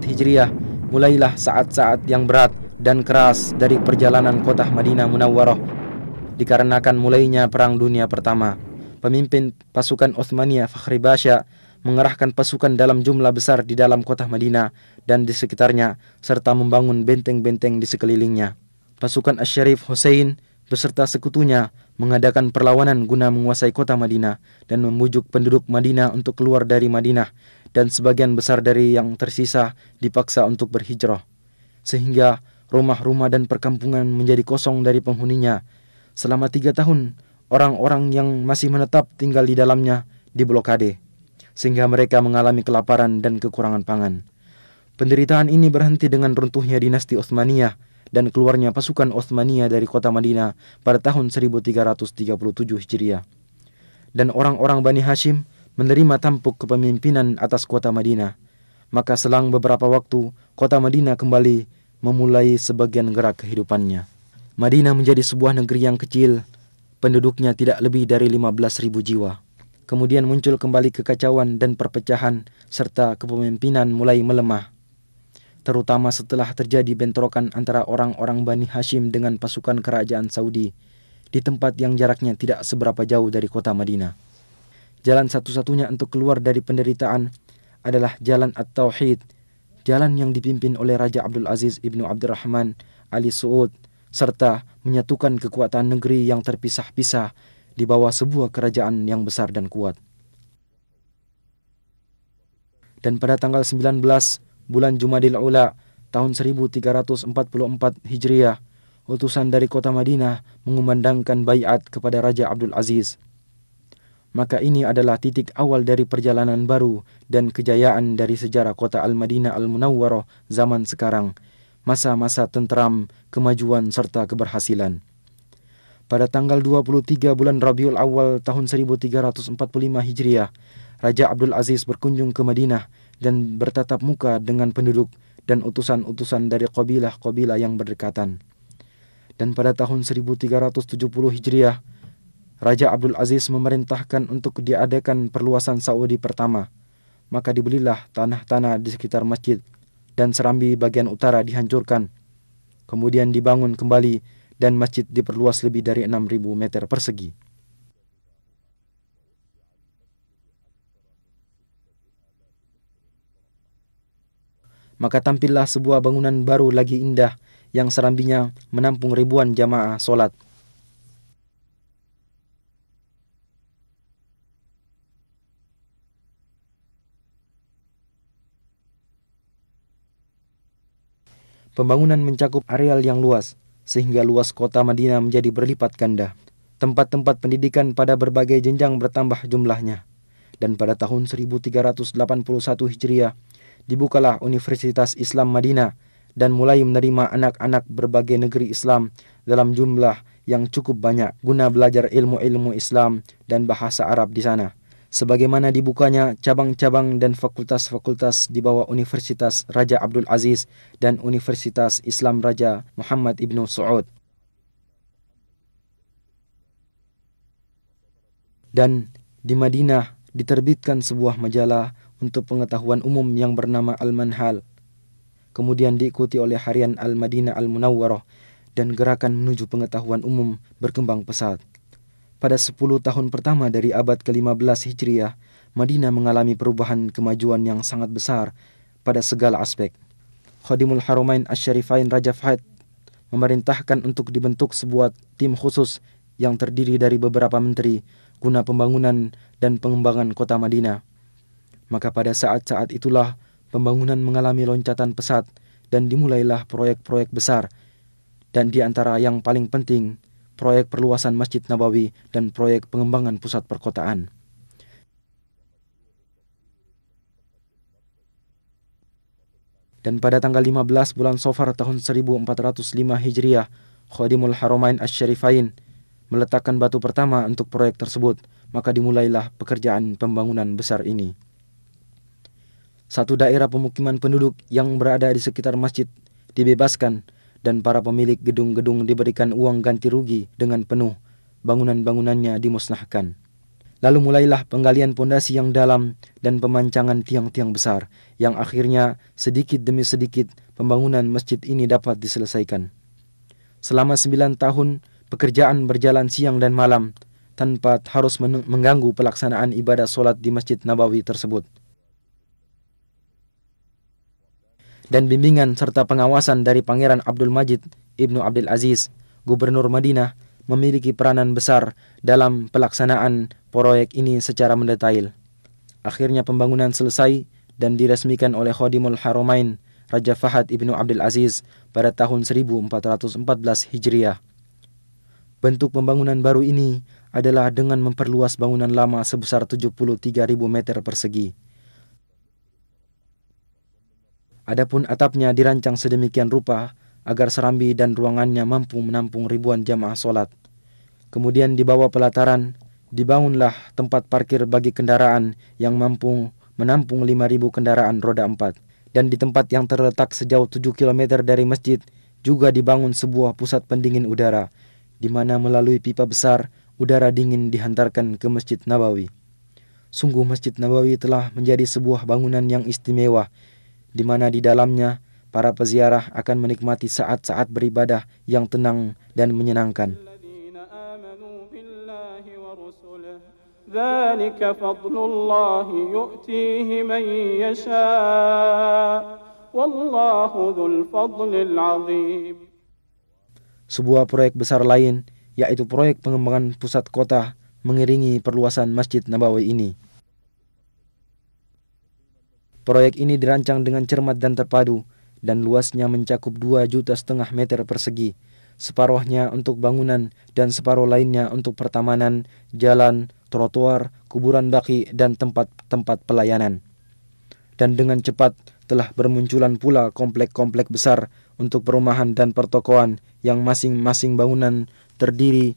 Hijriah, mulailah saat-saat yang berat dan keras dari perjalanan kota Madinah Munawwarah, dikarenakan mulainya Perang Dunia Pertama. Pemimpin pasukan Utsmaniyah Fakhri Basha mengerahkan pasukan dalam jumlah besar di dalam kota Madinah dan di sekitarnya, serta membangun benteng-benteng di sekelilingnya. Pasukan Asy-Syarif Hussein beserta sekutunya mengadakan perlawanan guna menguasai kota Madinah dan membujuk penduduk Madinah untuk keluar dari Madinah, dan sebagian besar dari yang tersisa dipaksa untuk berhijrah, sehingga rumah-rumah dan perkampungan menjadi kosong dari penghuninya. Selama 3 tahun, orang-orang yang masih menetap tinggal di dalamnya diblokade, sehingga mereka mengalami kelaparan dan kekurangan pangan. Penderitaan ini berhenti dengan runtuhnya dinasti Utsmaniyah dan keluarnya pasukan Utsmaniyah dari kota Madinah pada tahun 1337 Hijriah. Dan orang-orang Bani Hashim menerima tampuk kepemimpinan atas kota Madinah. Maka selang beberapa waktu, kota Madinah kembali memulai sebagian gerak kehidupannya. Madinah menjadi sebuah negeri yang kecil, penduduknya tidak lebih dari 15.000 jiwa. Kemudian muncul kembali kekacauan dan perpecahan, serta kepemimpinan mulai melemah, terutama setelah terjadi bentrokan antara orang-orang Bani Hashim dengan pasukan kerajaan Saudi di tempat yang jaraknya tidak seberapa jauh dari kota Madinah. Jalan satu-satunya untuk keluar dari penderitaan adalah jalan At-Tauhid, jalan yang dipimpin oleh Raja Abdul Aziz Ibnu Abdurrahman Ali Saud, serta menyatukan kekuatan negeri yang terpisah-pisah di bawah sebuah kerajaan yang besar dan kuat. Dan pada tanggal 19 bulan Jumadil Ula tahun 1344 Hijriah, utusan dari kota Madinah mengumandangkan baiat kepada Raja Abdul Aziz. Maka ini adalah titik awal dari perjalanan baru dan kejayaan dari sejarah kota Al-Madinah Al-Munawwarah zaman sekarang, masa-masa tentram, kemajuan serta keberhasilan. Pada tanggal 23 bulan Rabiul Awal tahun 1345 Hijriah, Raja Abdul Aziz berkunjung ke Madinah dan bertatap muka dengan penduduk dan utusan-utusan dari kabilah-kabilah yang berdekatan. Dan pada tahun 1370 Hijriah, Raja Abdul Aziz memerintahkan untuk diadakan perluasan Saudi pertama. Maka dibelilah tanah-tanah di sekitar masjid dan serambi bagian utara dihancurkan. Kemudian dibangun kembali dan masjid diperluas lebih dari 6.000 meter persegi. Maka tampillah sebuah bangunan baru lagi indah yang serambinya menampung ribuan jamaah solat. Pembangunan mencakup areal yang luas, sehingga luas kota Madinah menjadi berlipat ganda. Tempat-tempat pendidikan pada berbagai jenjang bertambah jumlahnya. Dan pada tahun 1381 Hijriah, dibukalah Universitas Islam Madinah dan mulai menerima anak-anak berbagai negeri Islam dalam jumlah yang cukup banyak guna belajar ilmu-ilmu Islam dan bahasa Arab di sana. Sebagaimana dibukanya cabang-cabang dan fakultas-fakultas di bawah Universitas Raja Abdul Aziz dan Universitas Islam Raja Muhammad Ibnu Saud. Dan di Madinah diterbitkan sebuah majalah untuk pengetahuan umum yang bernama Al-Manhal. Kemudian diikuti oleh harian Al-Madinah Al-Munawwarah dan gerakan menuju pengetahuan umum berkembang pesat. Pada 10 tahun pertama dari abad ke-15 Hijriah, Madinah mengalami perubahan kemajuan yang sangat besar pada segala aspek. Khadimul Haramain Asy-Syarifain Raja Fahd memerintahkan untuk dibentuk sebuah tim khusus yang terdiri dari beberapa menteri guna pembangunan dan pengembangan kota Madinah. Maka pada saat-saat itulah pembangunan mengalami loncatan pesat dan dimulailah proyek-proyek besar, dan di antara yang paling penting, proyek perluasan Masjid Nabawi dan proyek pengembangan pusat perkotaan. Dan pada tanggal 15 bulan Safar tahun 1405 Hijriah, Khadimul Haramain Asy-Syarifain meletakkan batu pertama untuk proyek tersebut, maka dimulailah pekerjaan pembangunan besar ini. Satu daerah pemukiman penduduk yang berada di sekitar masjid dibebaskan dan para pemilik gedung-gedung diberikan uang ganti rugi dengan penuh, bangunan-bangunannya dimusnahkan. Lalu mulailah penggalian pondasi yang dalam dan pemancangan tiang-tiang besar, yang akhirnya sedikit demi sedikit pembangunan masjid ini dapat diselesaikan. Selama 9 tahun, pekerjaan berjalan siang dan malam, tanpa harus mengganggu pelaksanaan ibadah solat di Masjid Nabawi tersebut. Dan bimbingan serta pengawasan dari Pangeran Abdul Majid Ibnu Abdul Aziz, Gubernur Madinah, memiliki peranan besar dalam pelaksanaan proyek ini secara mendetail. Akhirnya pembangunan selesai dan diresmikan oleh Khadimul Haramain Raja Fahad Ibnu Abdul Aziz pada tahun 1414 Hijriah. Bentuk pembangunan baru ini adalah dengan memperluas bangunan lama sebesar 73.000 meter persegi. Adapun atapnya dirancang sedemikian rupa agar serambi dan ruangannya mampu menampung ribuan jamaah solat. Kemudian di bawah pelataran dibangunlah tempat parkir bagi kendaraan yang mampu menampung 5.000 kendaraan roda 4. Dan di tempat yang terletak sejauh 7 km dari masjid juga dibangun sebuah pusat pendingin udara, di mana melalui pipa besar udara dingin dihantarkan ke Masjid Nabawi. Sungguh Masjid Nabawi telah menjadi sebuah bangunan yang istimewa, di mana di dalamnya para peziarah akan menikmati saat-saat beribadah yang tenang dan menyenangkan. ذلك فضل الله يؤتيه من يشاء والله ذو الفضل العظيم. Sebuah proyek besar lain, yaitu proyek pengembangan pusat kota, mengiringi perluasan Masjid Nabawi ini. Proyek ini dirancang dengan cermat dan terpadu, dan luasnya mencakup 2,5 juta meter persegi, separuhnya untuk bangunan dan separuh lainnya untuk pertamanan, jalan, trotoar, kuburan baki, dan tempat-tempat pelayanan. Dan dengan cepat telah bermunculan pula komplek-komplek besar untuk perumahan dan pertokoan yang masing-masing bangunan terdiri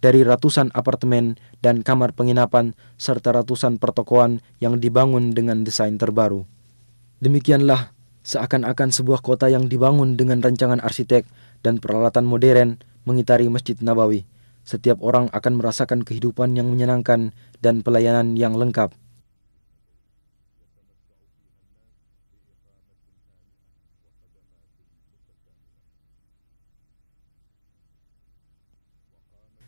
dari ratusan apartemen dan kamar penginapan serta ratusan pertokoan yang dibangun dengan desain terbaru. Demikianlah seakan-akan sebuah kota yang dibangun dengan rancangan arsitek dan peralatan modern mengitari Masjid Nabawi. Setiap orang akan merasakan kehidupan yang menyenangkan dan pelayanan yang lengkap.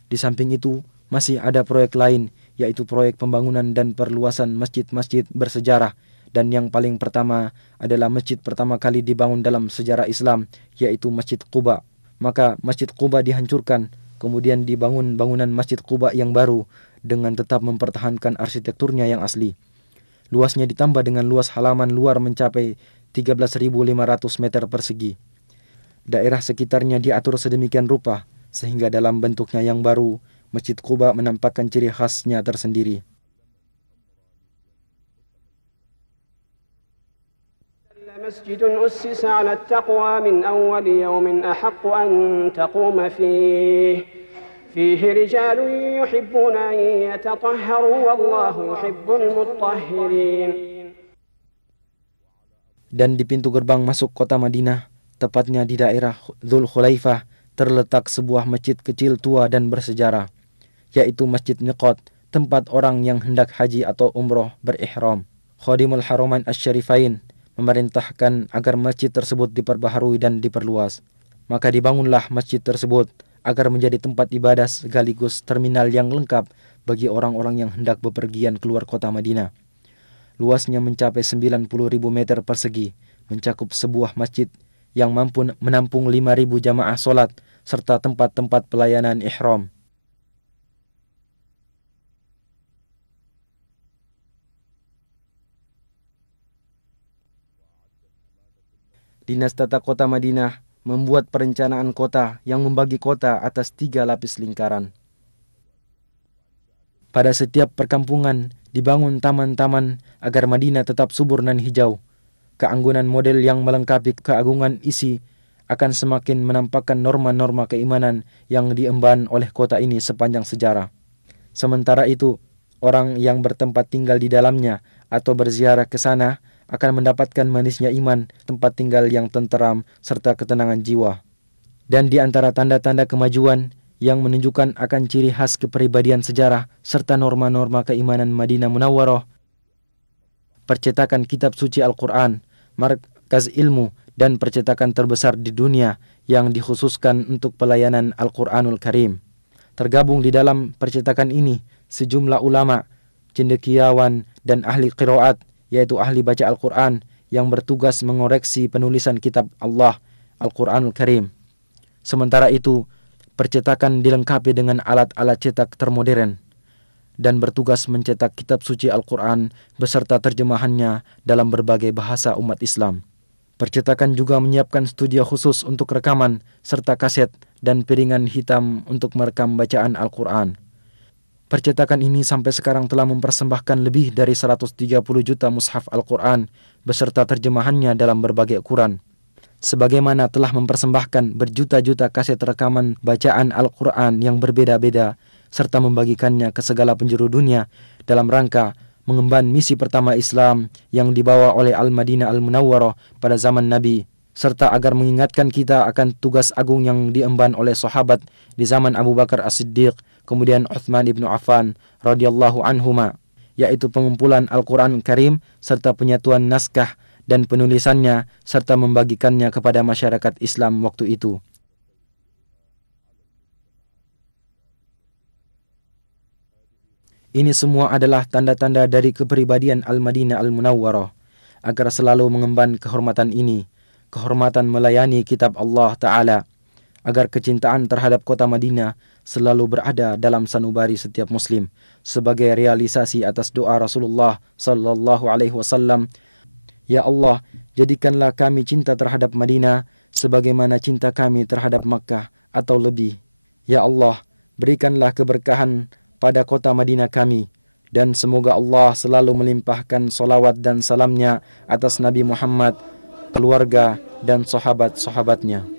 Di samping itu, masih ada proyek lain, yaitu proyek pembangunan dan perluasan masjid-masjid bersejarah, dan yang paling pertama adalah masjid pertama kali dibangun dalam sejarah Islam, yaitu Masjid Quba. Maka Masjid Quba dihancurkan, kemudian dibangun bangunan Masjid Quba yang baru dengan tetap mempertahankan arsitekturnya yang asli. Luasnya ditambah dengan luas halaman luar mencapai 13.500 meter persegi. Daerah sekitarnya diatur sedemikian rupa sehingga dalam bentuknya yang baru, Masjid Quba menampakkan ciri khasnya tersendiri. مسجد أسس على التقوى من أول يوم أحق أن تقوم فيه رجال يحبون أن يتطهروا والله يحب المطهرين. Dan di pintu gerbang masuk kota Madinah, tepatnya di daerah Dzul Khulaifah, terletak sebuah masjid kecil tua dan bersejarah, yaitu Masjid Miqat, tempat orang yang hendak haji atau umroh berihram. Khadimul Haramain Asy-Syarifain memerintahkan agar masjid tersebut diperbaharui dan diperluas. Maka dibangunlah masjid tersebut agar menjadi tempat ibadah sekaligus terminal yang lengkap bagi orang-orang yang hendak bepergian keluar kota Madinah. Luasnya mencapai 90.000 meter persegi, mencakup sebuah masjid yang mampu menampung 5.000 jamaah solat serta tempat-tempat pelayanan ihram. Dinas Tata Kota Madinah membuat perencanaan kota yang membagi kota atas 3 lapis lingkaran. Pada setiap perkampungan dibangun taman-taman agar Madinah tetap subur dan hijau. Keanggunan model yang melengkapi keagungan isi akan semakin menampakkan norma-norma keimanan yang diemban oleh kota ini sepanjang sejarah. Sementara itu, orang yang bertempat tinggal di dalamnya atau berziarah ke sana akan mendapatkan manisnya iman, tempat tinggal yang tenteram, serta ketenangan jiwa. Dan di antara tanda-tanda kemajuan yang menunjukkan akan ciri khas kepribadian sejarah serta norma-norma keimanan Madinah Munawwarah, percetakan kitab suci Al-Quran, markaz ilmu dan percetakan terbesar di dunia yang dikhususkan untuk pelayanan Al-Quranul Karim. Tergabung di dalam percetakan ini sejumlah ulama, cendekiawan dan ahli qiraat, yaitu ahli baca Al-Quran yang bertugas mengoreksi penulisan kitab Allah, Al-Quranul Karim. Sementara itu, percetakan dilengkapi dengan alat-alat cetak termodern dan bertugas mencetak kitab suci Al-Quran beserta terjemahannya dalam berbagai bahasa umat Islam. Percetakan juga menyiapkan studio khusus untuk rekaman serta kaset dan piringan hitam untuk merekam bacaan Al-Quran. Percetakan ini sampai sekarang telah mempersembahkan lebih dari 130 juta mushaf Al-Quran beserta terjemahannya dalam berbagai ukuran. Sebagaimana telah mempersembahkan berjuta-juta kaset rekaman bacaan Al-Quran yang berbeda-beda serta membagikannya ke segala penjuru dunia dalam rangka mengemban misi pertama Islam yang dibawa oleh Al-Madinah Al-Munawwarah pada zaman Nabi, serta agar mengingatkan kita akan tugas agung yang diemban oleh sahabat di zaman Abu Bakar As-Siddiq, kemudian Uthman ibn Affan radhiyallahu anhuma, yaitu pengumpulan Al-Quran Karim serta penyatuan naskah dan penulisannya serta membagikannya kepada masyarakat Islam waktu itu. Ini semua adalah tanda-tanda dari kepribadian Al-Madinah Al-Munawwarah agar selalu mengemban kehormatan ini, kehormatan melayani kitab Allah Ta'ala, agar kecintaan terhadap kota Madinah selalu berada dalam sanubari setiap muslim sebagai realisasi atas doa Rasulullah sallallahu alaihi wasallam, "Ya Allah, jadikanlah kami cinta terhadap Madinah sebagaimana cinta kami terhadap Makkah atau lebih. Ya Allah, berikanlah keberkahan pada kota Madinah kami, dan semoga Allah selalu melimpahkan salawat dan salamnya atas Nabi Muhammad, keluarga dan sahabat-sahabatnya."